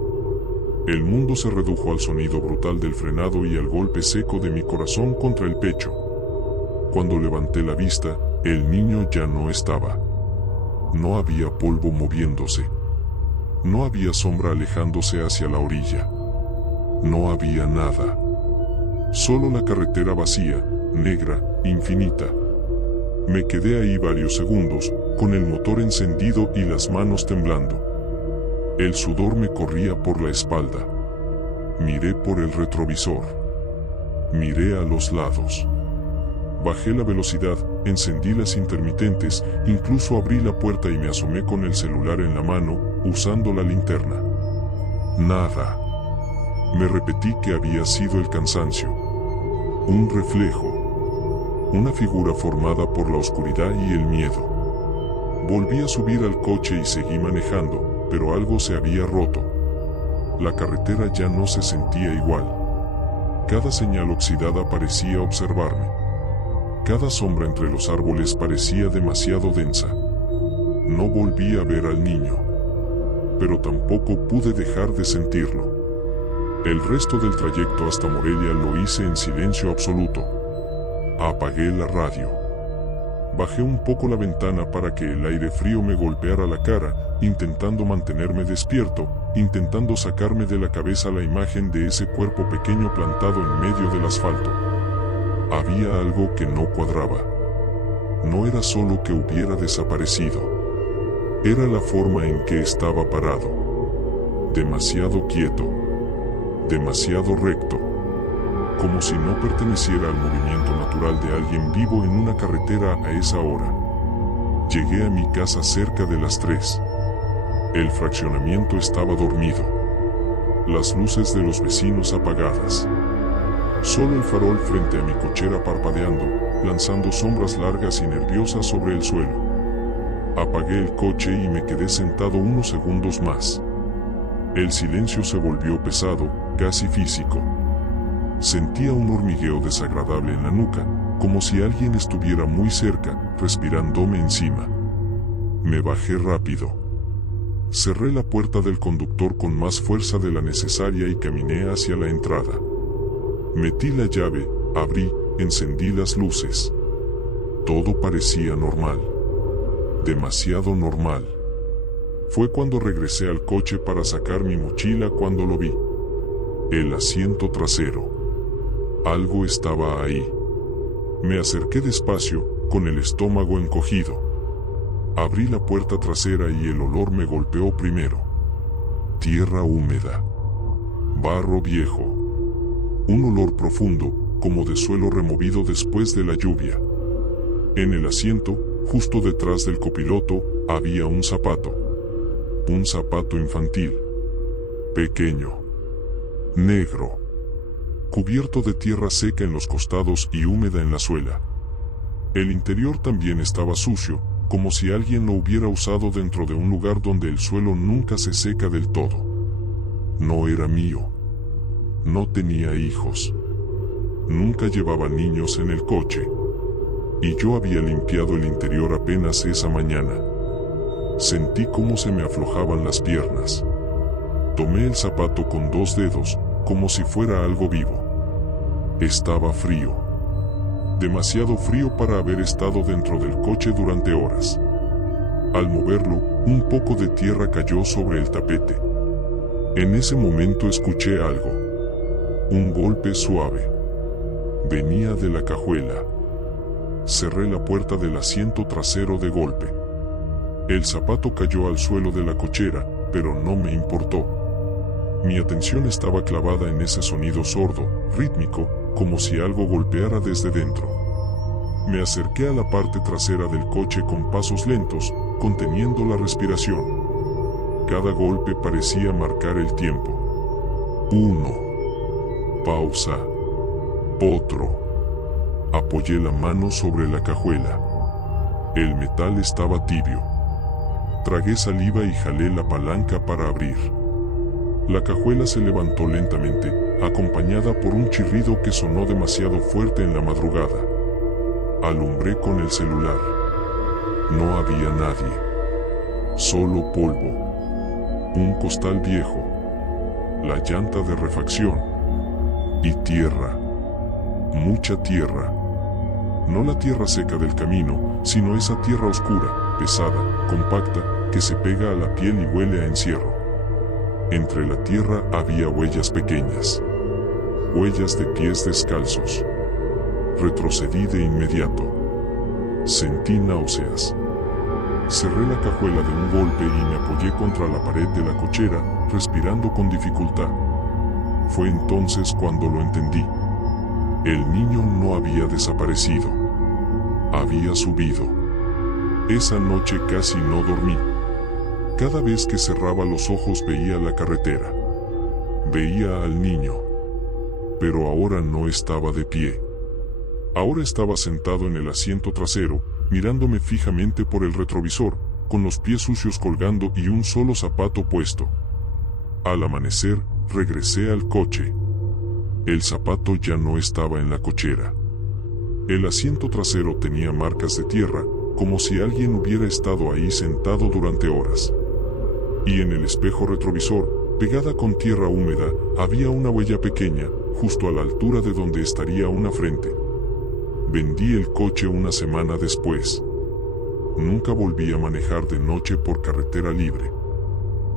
El mundo se redujo al sonido brutal del frenado y al golpe seco de mi corazón contra el pecho. Cuando levanté la vista, el niño ya no estaba. No había polvo moviéndose. No había sombra alejándose hacia la orilla. No había nada. Solo la carretera vacía, negra, infinita. Me quedé ahí varios segundos, con el motor encendido y las manos temblando. El sudor me corría por la espalda. Miré por el retrovisor. Miré a los lados. Bajé la velocidad, encendí las intermitentes, incluso abrí la puerta y me asomé con el celular en la mano, usando la linterna. Nada. Me repetí que había sido el cansancio. Un reflejo. Una figura formada por la oscuridad y el miedo. Volví a subir al coche y seguí manejando, pero algo se había roto. La carretera ya no se sentía igual. Cada señal oxidada parecía observarme. Cada sombra entre los árboles parecía demasiado densa. No volví a ver al niño. Pero tampoco pude dejar de sentirlo. El resto del trayecto hasta Morelia lo hice en silencio absoluto. Apagué la radio. Bajé un poco la ventana para que el aire frío me golpeara la cara, intentando mantenerme despierto, intentando sacarme de la cabeza la imagen de ese cuerpo pequeño plantado en medio del asfalto. Había algo que no cuadraba. No era solo que hubiera desaparecido. Era la forma en que estaba parado. Demasiado quieto. Demasiado recto. Como si no perteneciera al movimiento natural de alguien vivo en una carretera a esa hora. Llegué a mi casa cerca de las 3. El fraccionamiento estaba dormido. Las luces de los vecinos apagadas. Solo el farol frente a mi cochera parpadeando, lanzando sombras largas y nerviosas sobre el suelo. Apagué el coche y me quedé sentado unos segundos más. El silencio se volvió pesado, casi físico. Sentía un hormigueo desagradable en la nuca, como si alguien estuviera muy cerca, respirándome encima. Me bajé rápido. Cerré la puerta del conductor con más fuerza de la necesaria y caminé hacia la entrada. Metí la llave, abrí, encendí las luces. Todo parecía normal. Demasiado normal. Fue cuando regresé al coche para sacar mi mochila cuando lo vi. El asiento trasero. Algo estaba ahí. Me acerqué despacio, con el estómago encogido. Abrí la puerta trasera y el olor me golpeó primero. Tierra húmeda. Barro viejo. Un olor profundo, como de suelo removido después de la lluvia. En el asiento, justo detrás del copiloto, había un zapato. Un zapato infantil. Pequeño. Negro. Cubierto de tierra seca en los costados y húmeda en la suela. El interior también estaba sucio, como si alguien lo hubiera usado dentro de un lugar donde el suelo nunca se seca del todo. No era mío. No tenía hijos. Nunca llevaba niños en el coche. Y yo había limpiado el interior apenas esa mañana. Sentí cómo se me aflojaban las piernas. Tomé el zapato con 2 dedos, como si fuera algo vivo. Estaba frío. Demasiado frío para haber estado dentro del coche durante horas. Al moverlo, un poco de tierra cayó sobre el tapete. En ese momento escuché algo. Un golpe suave. Venía de la cajuela. Cerré la puerta del asiento trasero de golpe. El zapato cayó al suelo de la cochera, pero no me importó. Mi atención estaba clavada en ese sonido sordo, rítmico, como si algo golpeara desde dentro. Me acerqué a la parte trasera del coche con pasos lentos, conteniendo la respiración. Cada golpe parecía marcar el tiempo. 1. Pausa. Otro. Apoyé la mano sobre la cajuela. El metal estaba tibio. Tragué saliva y jalé la palanca para abrir. La cajuela se levantó lentamente, acompañada por un chirrido que sonó demasiado fuerte en la madrugada. Alumbré con el celular. No había nadie. Solo polvo. Un costal viejo. La llanta de refacción. Y tierra. Mucha tierra. No la tierra seca del camino, sino esa tierra oscura, pesada, compacta, que se pega a la piel y huele a encierro. Entre la tierra había huellas pequeñas. Huellas de pies descalzos. Retrocedí de inmediato. Sentí náuseas. Cerré la cajuela de un golpe y me apoyé contra la pared de la cochera, respirando con dificultad. Fue entonces cuando lo entendí. El niño no había desaparecido. Había subido. Esa noche casi no dormí. Cada vez que cerraba los ojos veía la carretera. Veía al niño. Pero ahora no estaba de pie. Ahora estaba sentado en el asiento trasero, mirándome fijamente por el retrovisor, con los pies sucios colgando y un solo zapato puesto. Al amanecer, regresé al coche. El zapato ya no estaba en la cochera. El asiento trasero tenía marcas de tierra, como si alguien hubiera estado ahí sentado durante horas. Y en el espejo retrovisor, pegada con tierra húmeda, había una huella pequeña, justo a la altura de donde estaría una frente. Vendí el coche una semana después. Nunca volví a manejar de noche por carretera libre.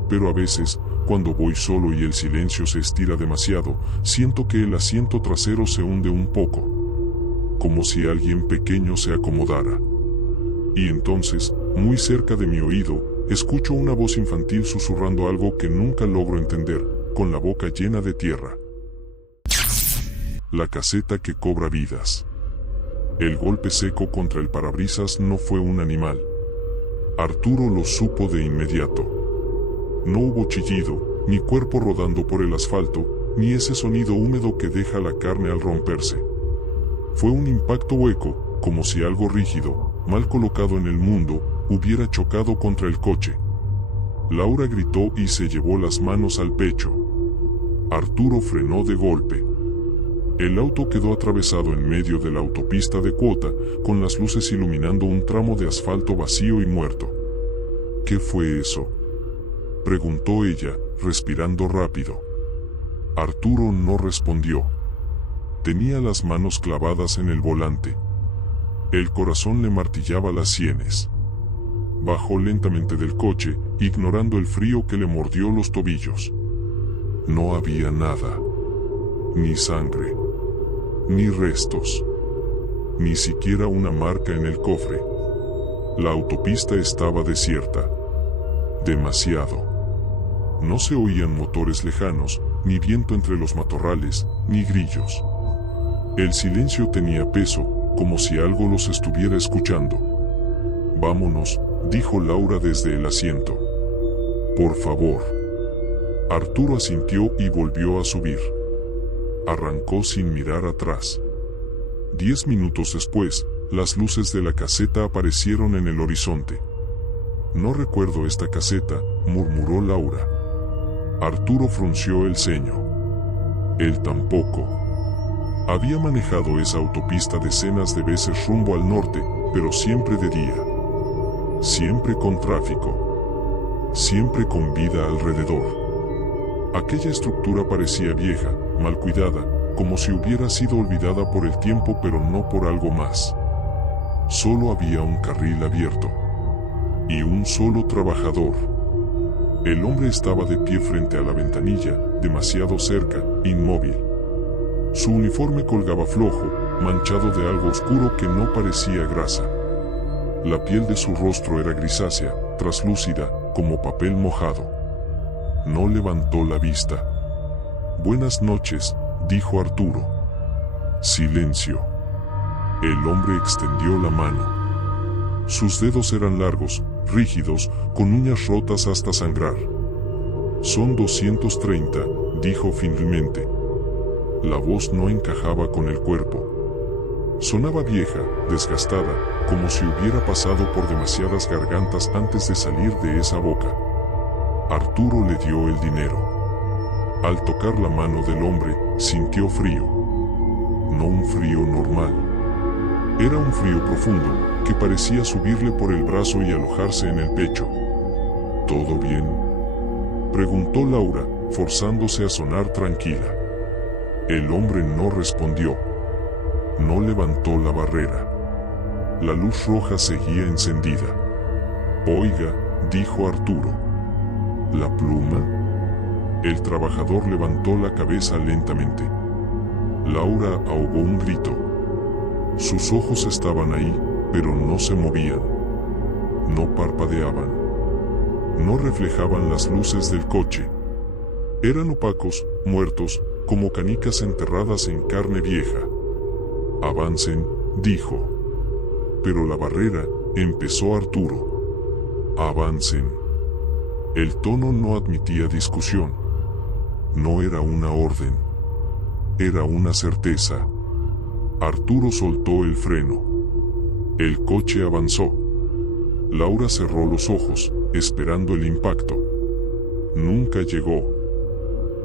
Pero a veces, cuando voy solo y el silencio se estira demasiado, siento que el asiento trasero se hunde un poco. Como si alguien pequeño se acomodara. Y entonces, muy cerca de mi oído, escucho una voz infantil susurrando algo que nunca logro entender, con la boca llena de tierra. La caseta que cobra vidas. El golpe seco contra el parabrisas no fue un animal. Arturo lo supo de inmediato. No hubo chillido, ni cuerpo rodando por el asfalto, ni ese sonido húmedo que deja la carne al romperse. Fue un impacto hueco, como si algo rígido, mal colocado en el mundo, hubiera chocado contra el coche. Laura gritó y se llevó las manos al pecho. Arturo frenó de golpe. El auto quedó atravesado en medio de la autopista de Cuota, con las luces iluminando un tramo de asfalto vacío y muerto. ¿Qué fue eso?, preguntó ella, respirando rápido. Arturo no respondió. Tenía las manos clavadas en el volante. El corazón le martillaba las sienes. Bajó lentamente del coche, ignorando el frío que le mordió los tobillos. No había nada. Ni sangre. Ni restos. Ni siquiera una marca en el cofre. La autopista estaba desierta. Demasiado. No se oían motores lejanos, ni viento entre los matorrales, ni grillos. El silencio tenía peso, como si algo los estuviera escuchando. Vámonos, dijo Laura desde el asiento. Por favor. Arturo asintió y volvió a subir. Arrancó sin mirar atrás. 10 minutos después, las luces de la caseta aparecieron en el horizonte. No recuerdo esta caseta, murmuró Laura. Arturo frunció el ceño. Él tampoco. Había manejado esa autopista decenas de veces rumbo al norte, pero siempre de día. Siempre con tráfico. Siempre con vida alrededor. Aquella estructura parecía vieja, mal cuidada, como si hubiera sido olvidada por el tiempo, pero no por algo más. Solo había un carril abierto. Y un solo trabajador. El hombre estaba de pie frente a la ventanilla, demasiado cerca, inmóvil. Su uniforme colgaba flojo, manchado de algo oscuro que no parecía grasa. La piel de su rostro era grisácea, traslúcida, como papel mojado. No levantó la vista. Buenas noches, dijo Arturo. Silencio. El hombre extendió la mano. Sus dedos eran largos, rígidos, con uñas rotas hasta sangrar. Son 230, dijo finalmente. La voz no encajaba con el cuerpo. Sonaba vieja, desgastada, como si hubiera pasado por demasiadas gargantas antes de salir de esa boca. Arturo le dio el dinero. Al tocar la mano del hombre, sintió frío. No un frío normal. Era un frío profundo, que parecía subirle por el brazo y alojarse en el pecho. ¿Todo bien?, preguntó Laura, forzándose a sonar tranquila. El hombre no respondió. No levantó la barrera. La luz roja seguía encendida. Oiga, dijo Arturo. ¿La pluma? El trabajador levantó la cabeza lentamente. Laura ahogó un grito. Sus ojos estaban ahí, pero no se movían. No parpadeaban. No reflejaban las luces del coche. Eran opacos, muertos, como canicas enterradas en carne vieja. Avancen, dijo. Pero la barrera, empezó Arturo. Avancen. El tono no admitía discusión. No era una orden. Era una certeza. Arturo soltó el freno. El coche avanzó. Laura cerró los ojos, esperando el impacto. Nunca llegó.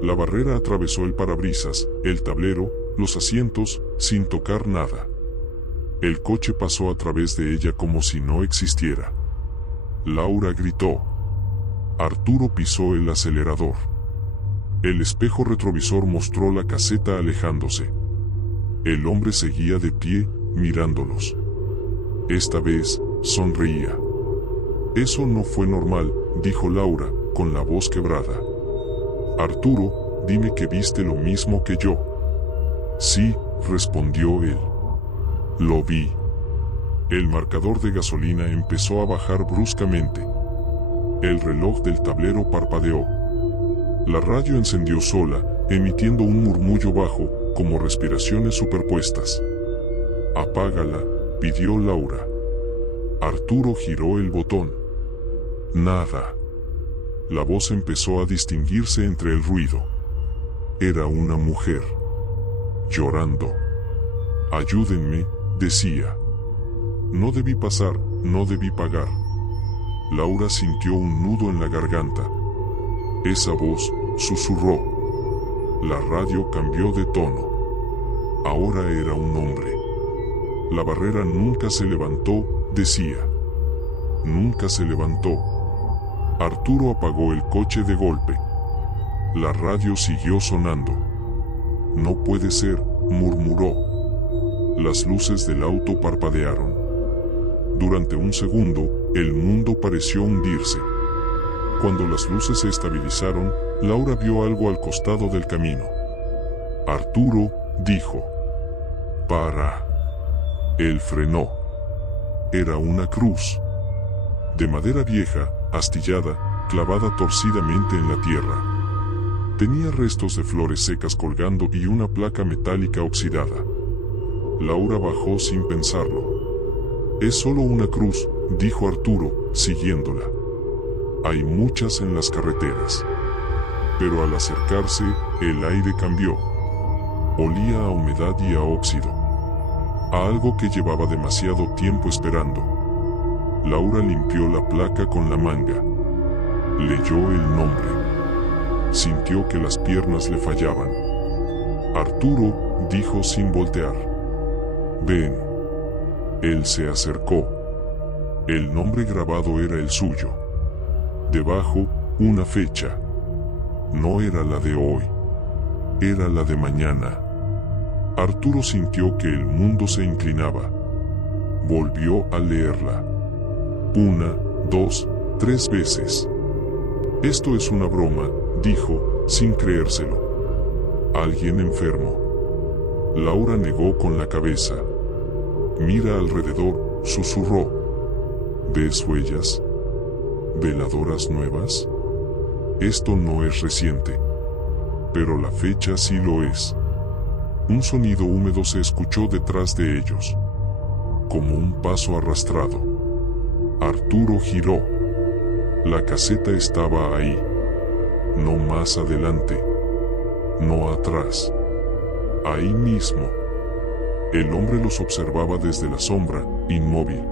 La barrera atravesó el parabrisas, el tablero, los asientos, sin tocar nada. El coche pasó a través de ella como si no existiera. Laura gritó. Arturo pisó el acelerador. El espejo retrovisor mostró la caseta alejándose. El hombre seguía de pie, mirándolos. Esta vez, sonreía. Eso no fue normal, dijo Laura, con la voz quebrada. Arturo, dime que viste lo mismo que yo. Sí, respondió él. Lo vi. El marcador de gasolina empezó a bajar bruscamente. El reloj del tablero parpadeó. La radio encendió sola, emitiendo un murmullo bajo, como respiraciones superpuestas. Apágala, pidió Laura. Arturo giró el botón. Nada. La voz empezó a distinguirse entre el ruido. Era una mujer. Llorando. Ayúdenme, decía. No debí pasar, no debí pagar. Laura sintió un nudo en la garganta. Esa voz, susurró. La radio cambió de tono. Ahora era un hombre. La barrera nunca se levantó, decía. Nunca se levantó. Arturo apagó el coche de golpe. La radio siguió sonando. No puede ser, murmuró. Las luces del auto parpadearon. Durante un segundo, el mundo pareció hundirse. Cuando las luces se estabilizaron, Laura vio algo al costado del camino. Arturo, dijo. Para. Él frenó. Era una cruz. De madera vieja, astillada, clavada torcidamente en la tierra. Tenía restos de flores secas colgando y una placa metálica oxidada. Laura bajó sin pensarlo. Es solo una cruz, dijo Arturo, siguiéndola. Hay muchas en las carreteras. Pero al acercarse, el aire cambió. Olía a humedad y a óxido. A algo que llevaba demasiado tiempo esperando. Laura limpió la placa con la manga. Leyó el nombre. Sintió que las piernas le fallaban. Arturo, dijo sin voltear. Ven. Él se acercó. El nombre grabado era el suyo. Debajo, una fecha. No era la de hoy. Era la de mañana. Arturo sintió que el mundo se inclinaba. Volvió a leerla. 1, 2, 3 veces. Esto es una broma, dijo, sin creérselo. Alguien enfermo. Laura negó con la cabeza. Mira alrededor, susurró. ¿Ves huellas? ¿Veladoras nuevas? Esto no es reciente. Pero la fecha sí lo es. Un sonido húmedo se escuchó detrás de ellos. Como un paso arrastrado. Arturo giró. La caseta estaba ahí. No más adelante. No atrás. Ahí mismo. El hombre los observaba desde la sombra, inmóvil.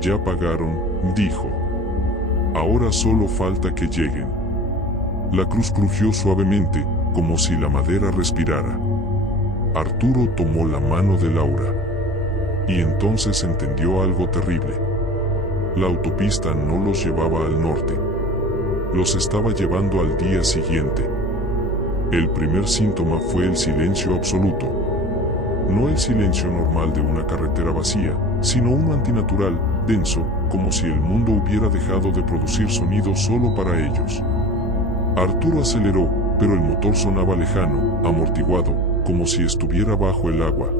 Ya pagaron, dijo. Ahora solo falta que lleguen. La cruz crujió suavemente, como si la madera respirara. Arturo tomó la mano de Laura. Y entonces entendió algo terrible. La autopista no los llevaba al norte. Los estaba llevando al día siguiente. El primer síntoma fue el silencio absoluto. No el silencio normal de una carretera vacía, sino uno antinatural, denso, como si el mundo hubiera dejado de producir sonido solo para ellos. Arturo aceleró, pero el motor sonaba lejano, amortiguado, como si estuviera bajo el agua.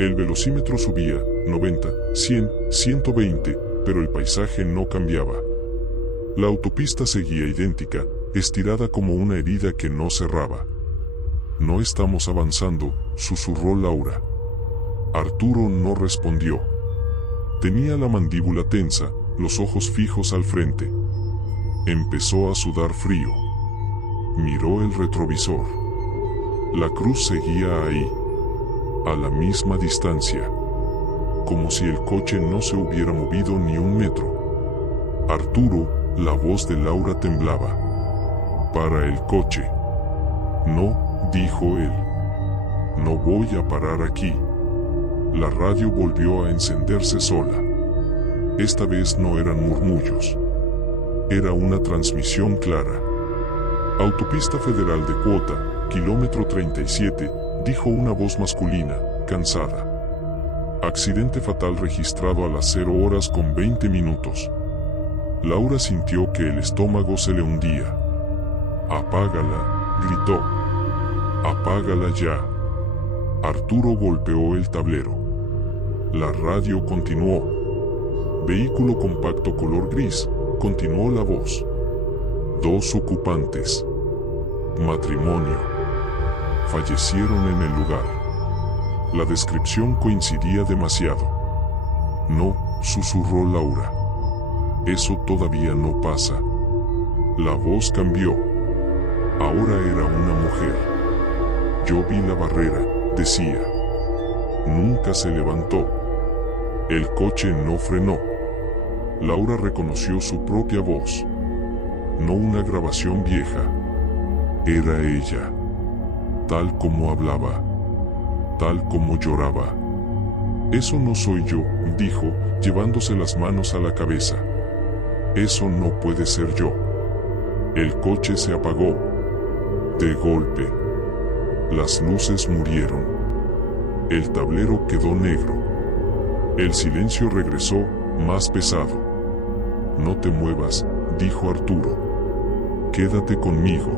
El velocímetro subía, 90, 100, 120, pero el paisaje no cambiaba. La autopista seguía idéntica, estirada como una herida que no cerraba. No estamos avanzando, susurró Laura. Arturo no respondió. Tenía la mandíbula tensa, los ojos fijos al frente. Empezó a sudar frío. Miró el retrovisor. La cruz seguía ahí, a la misma distancia, como si el coche no se hubiera movido ni un metro. Arturo, la voz de Laura temblaba. Para el coche. No, dijo él. No voy a parar aquí. La radio volvió a encenderse sola. Esta vez no eran murmullos. Era una transmisión clara. Autopista Federal de Cuota, kilómetro 37, dijo una voz masculina, cansada. Accidente fatal registrado a las 0 horas con 20 minutos. Laura sintió que el estómago se le hundía. Apágala, gritó. Apágala ya. Arturo golpeó el tablero. La radio continuó. Vehículo compacto color gris, continuó la voz. 2 ocupantes. Matrimonio. Fallecieron en el lugar. La descripción coincidía demasiado. No, susurró Laura. Eso todavía no pasa. La voz cambió. Ahora era una mujer. Yo vi la barrera, decía. Nunca se levantó. El coche no frenó. Laura reconoció su propia voz. No una grabación vieja. Era ella. Tal como hablaba. Tal como lloraba. Eso no soy yo, dijo, llevándose las manos a la cabeza. Eso no puede ser yo. El coche se apagó. De golpe. Las luces murieron. El tablero quedó negro. El silencio regresó, más pesado. No te muevas, dijo Arturo. Quédate conmigo.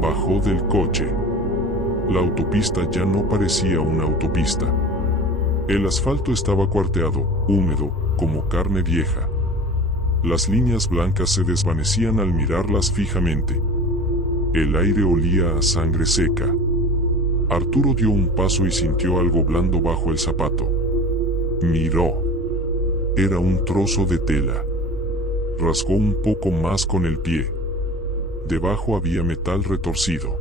Bajó del coche. La autopista ya no parecía una autopista. El asfalto estaba cuarteado, húmedo, como carne vieja. Las líneas blancas se desvanecían al mirarlas fijamente. El aire olía a sangre seca. Arturo dio un paso y sintió algo blando bajo el zapato. Miró. Era un trozo de tela. Rasgó un poco más con el pie. Debajo había metal retorcido.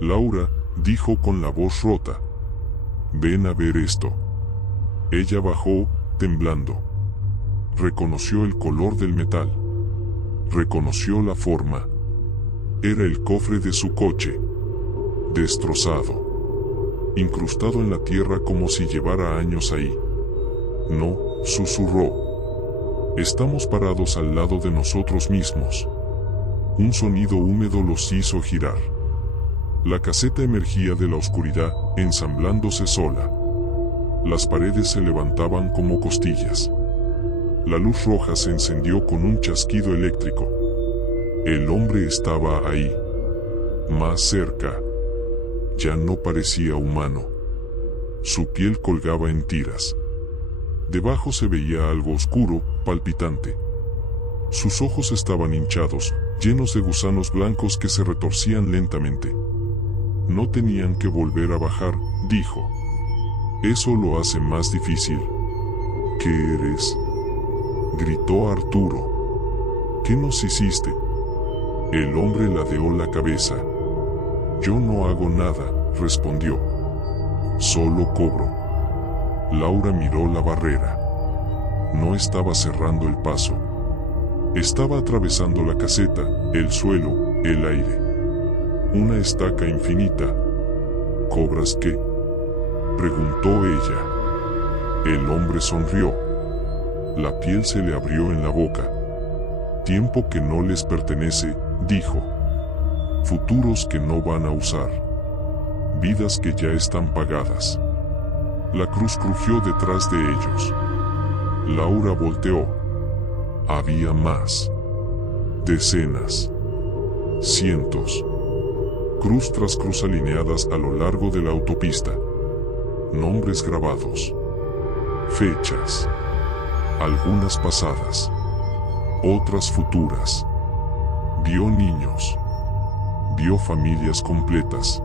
Laura, dijo con la voz rota. Ven a ver esto. Ella bajó, temblando. Reconoció el color del metal. Reconoció la forma. Era el cofre de su coche. Destrozado. Incrustado en la tierra como si llevara años ahí. No, susurró. Estamos parados al lado de nosotros mismos. Un sonido húmedo los hizo girar. La caseta emergía de la oscuridad, ensamblándose sola. Las paredes se levantaban como costillas. La luz roja se encendió con un chasquido eléctrico. El hombre estaba ahí. Más cerca. Ya no parecía humano. Su piel colgaba en tiras. Debajo se veía algo oscuro, palpitante. Sus ojos estaban hinchados, llenos de gusanos blancos que se retorcían lentamente. No tenían que volver a bajar, dijo. Eso lo hace más difícil. ¿Qué eres? Gritó Arturo. ¿Qué nos hiciste? El hombre ladeó la cabeza. Yo no hago nada, respondió. Solo cobro. Laura miró la barrera. No estaba cerrando el paso. Estaba atravesando la caseta, el suelo, el aire. Una estaca infinita. ¿Cobras qué? Preguntó ella. El hombre sonrió. La piel se le abrió en la boca. Tiempo que no les pertenece, dijo. Futuros que no van a usar. Vidas que ya están pagadas. La cruz crujió detrás de ellos. Laura volteó. Había más. Decenas. Cientos. Cruz tras cruz alineadas a lo largo de la autopista. Nombres grabados. Fechas. Algunas pasadas. Otras futuras. Vio niños. Vio familias completas.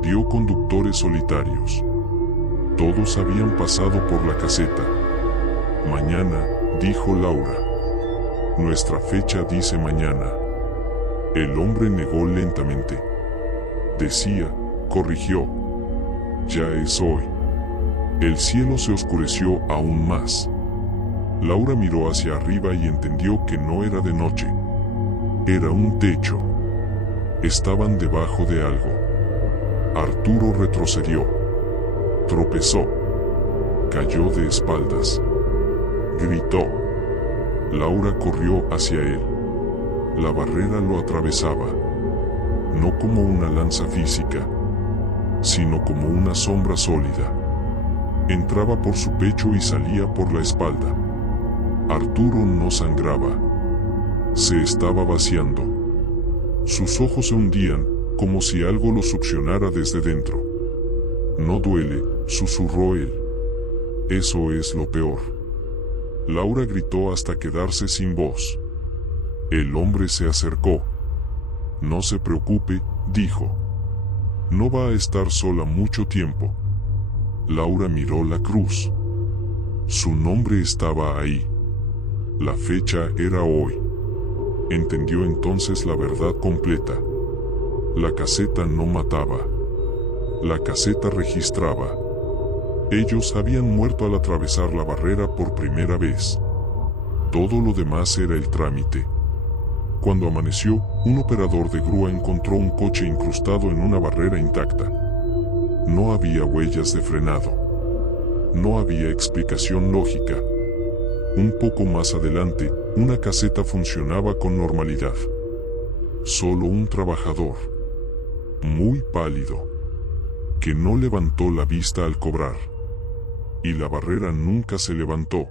Vio conductores solitarios. Todos habían pasado por la caseta. Mañana, dijo Laura. Nuestra fecha dice mañana. El hombre negó lentamente. Decía, corrigió. Ya es hoy. El cielo se oscureció aún más. Laura miró hacia arriba y entendió que no era de noche. Era un techo. Estaban debajo de algo. Arturo retrocedió. Tropezó. Cayó de espaldas. Gritó. Laura corrió hacia él. La barrera lo atravesaba. No como una lanza física, sino como una sombra sólida. Entraba por su pecho y salía por la espalda. Arturo no sangraba. Se estaba vaciando. Sus ojos se hundían, como si algo lo succionara desde dentro. No duele, susurró él. Eso es lo peor. Laura gritó hasta quedarse sin voz. El hombre se acercó. No se preocupe, dijo. No va a estar sola mucho tiempo. Laura miró la cruz. Su nombre estaba ahí. La fecha era hoy. Entendió entonces la verdad completa. La caseta no mataba. La caseta registraba. Ellos habían muerto al atravesar la barrera por primera vez. Todo lo demás era el trámite. Cuando amaneció, un operador de grúa encontró un coche incrustado en una barrera intacta. No había huellas de frenado. No había explicación lógica. Un poco más adelante, una caseta funcionaba con normalidad. Solo un trabajador, muy pálido, que no levantó la vista al cobrar. Y la barrera nunca se levantó.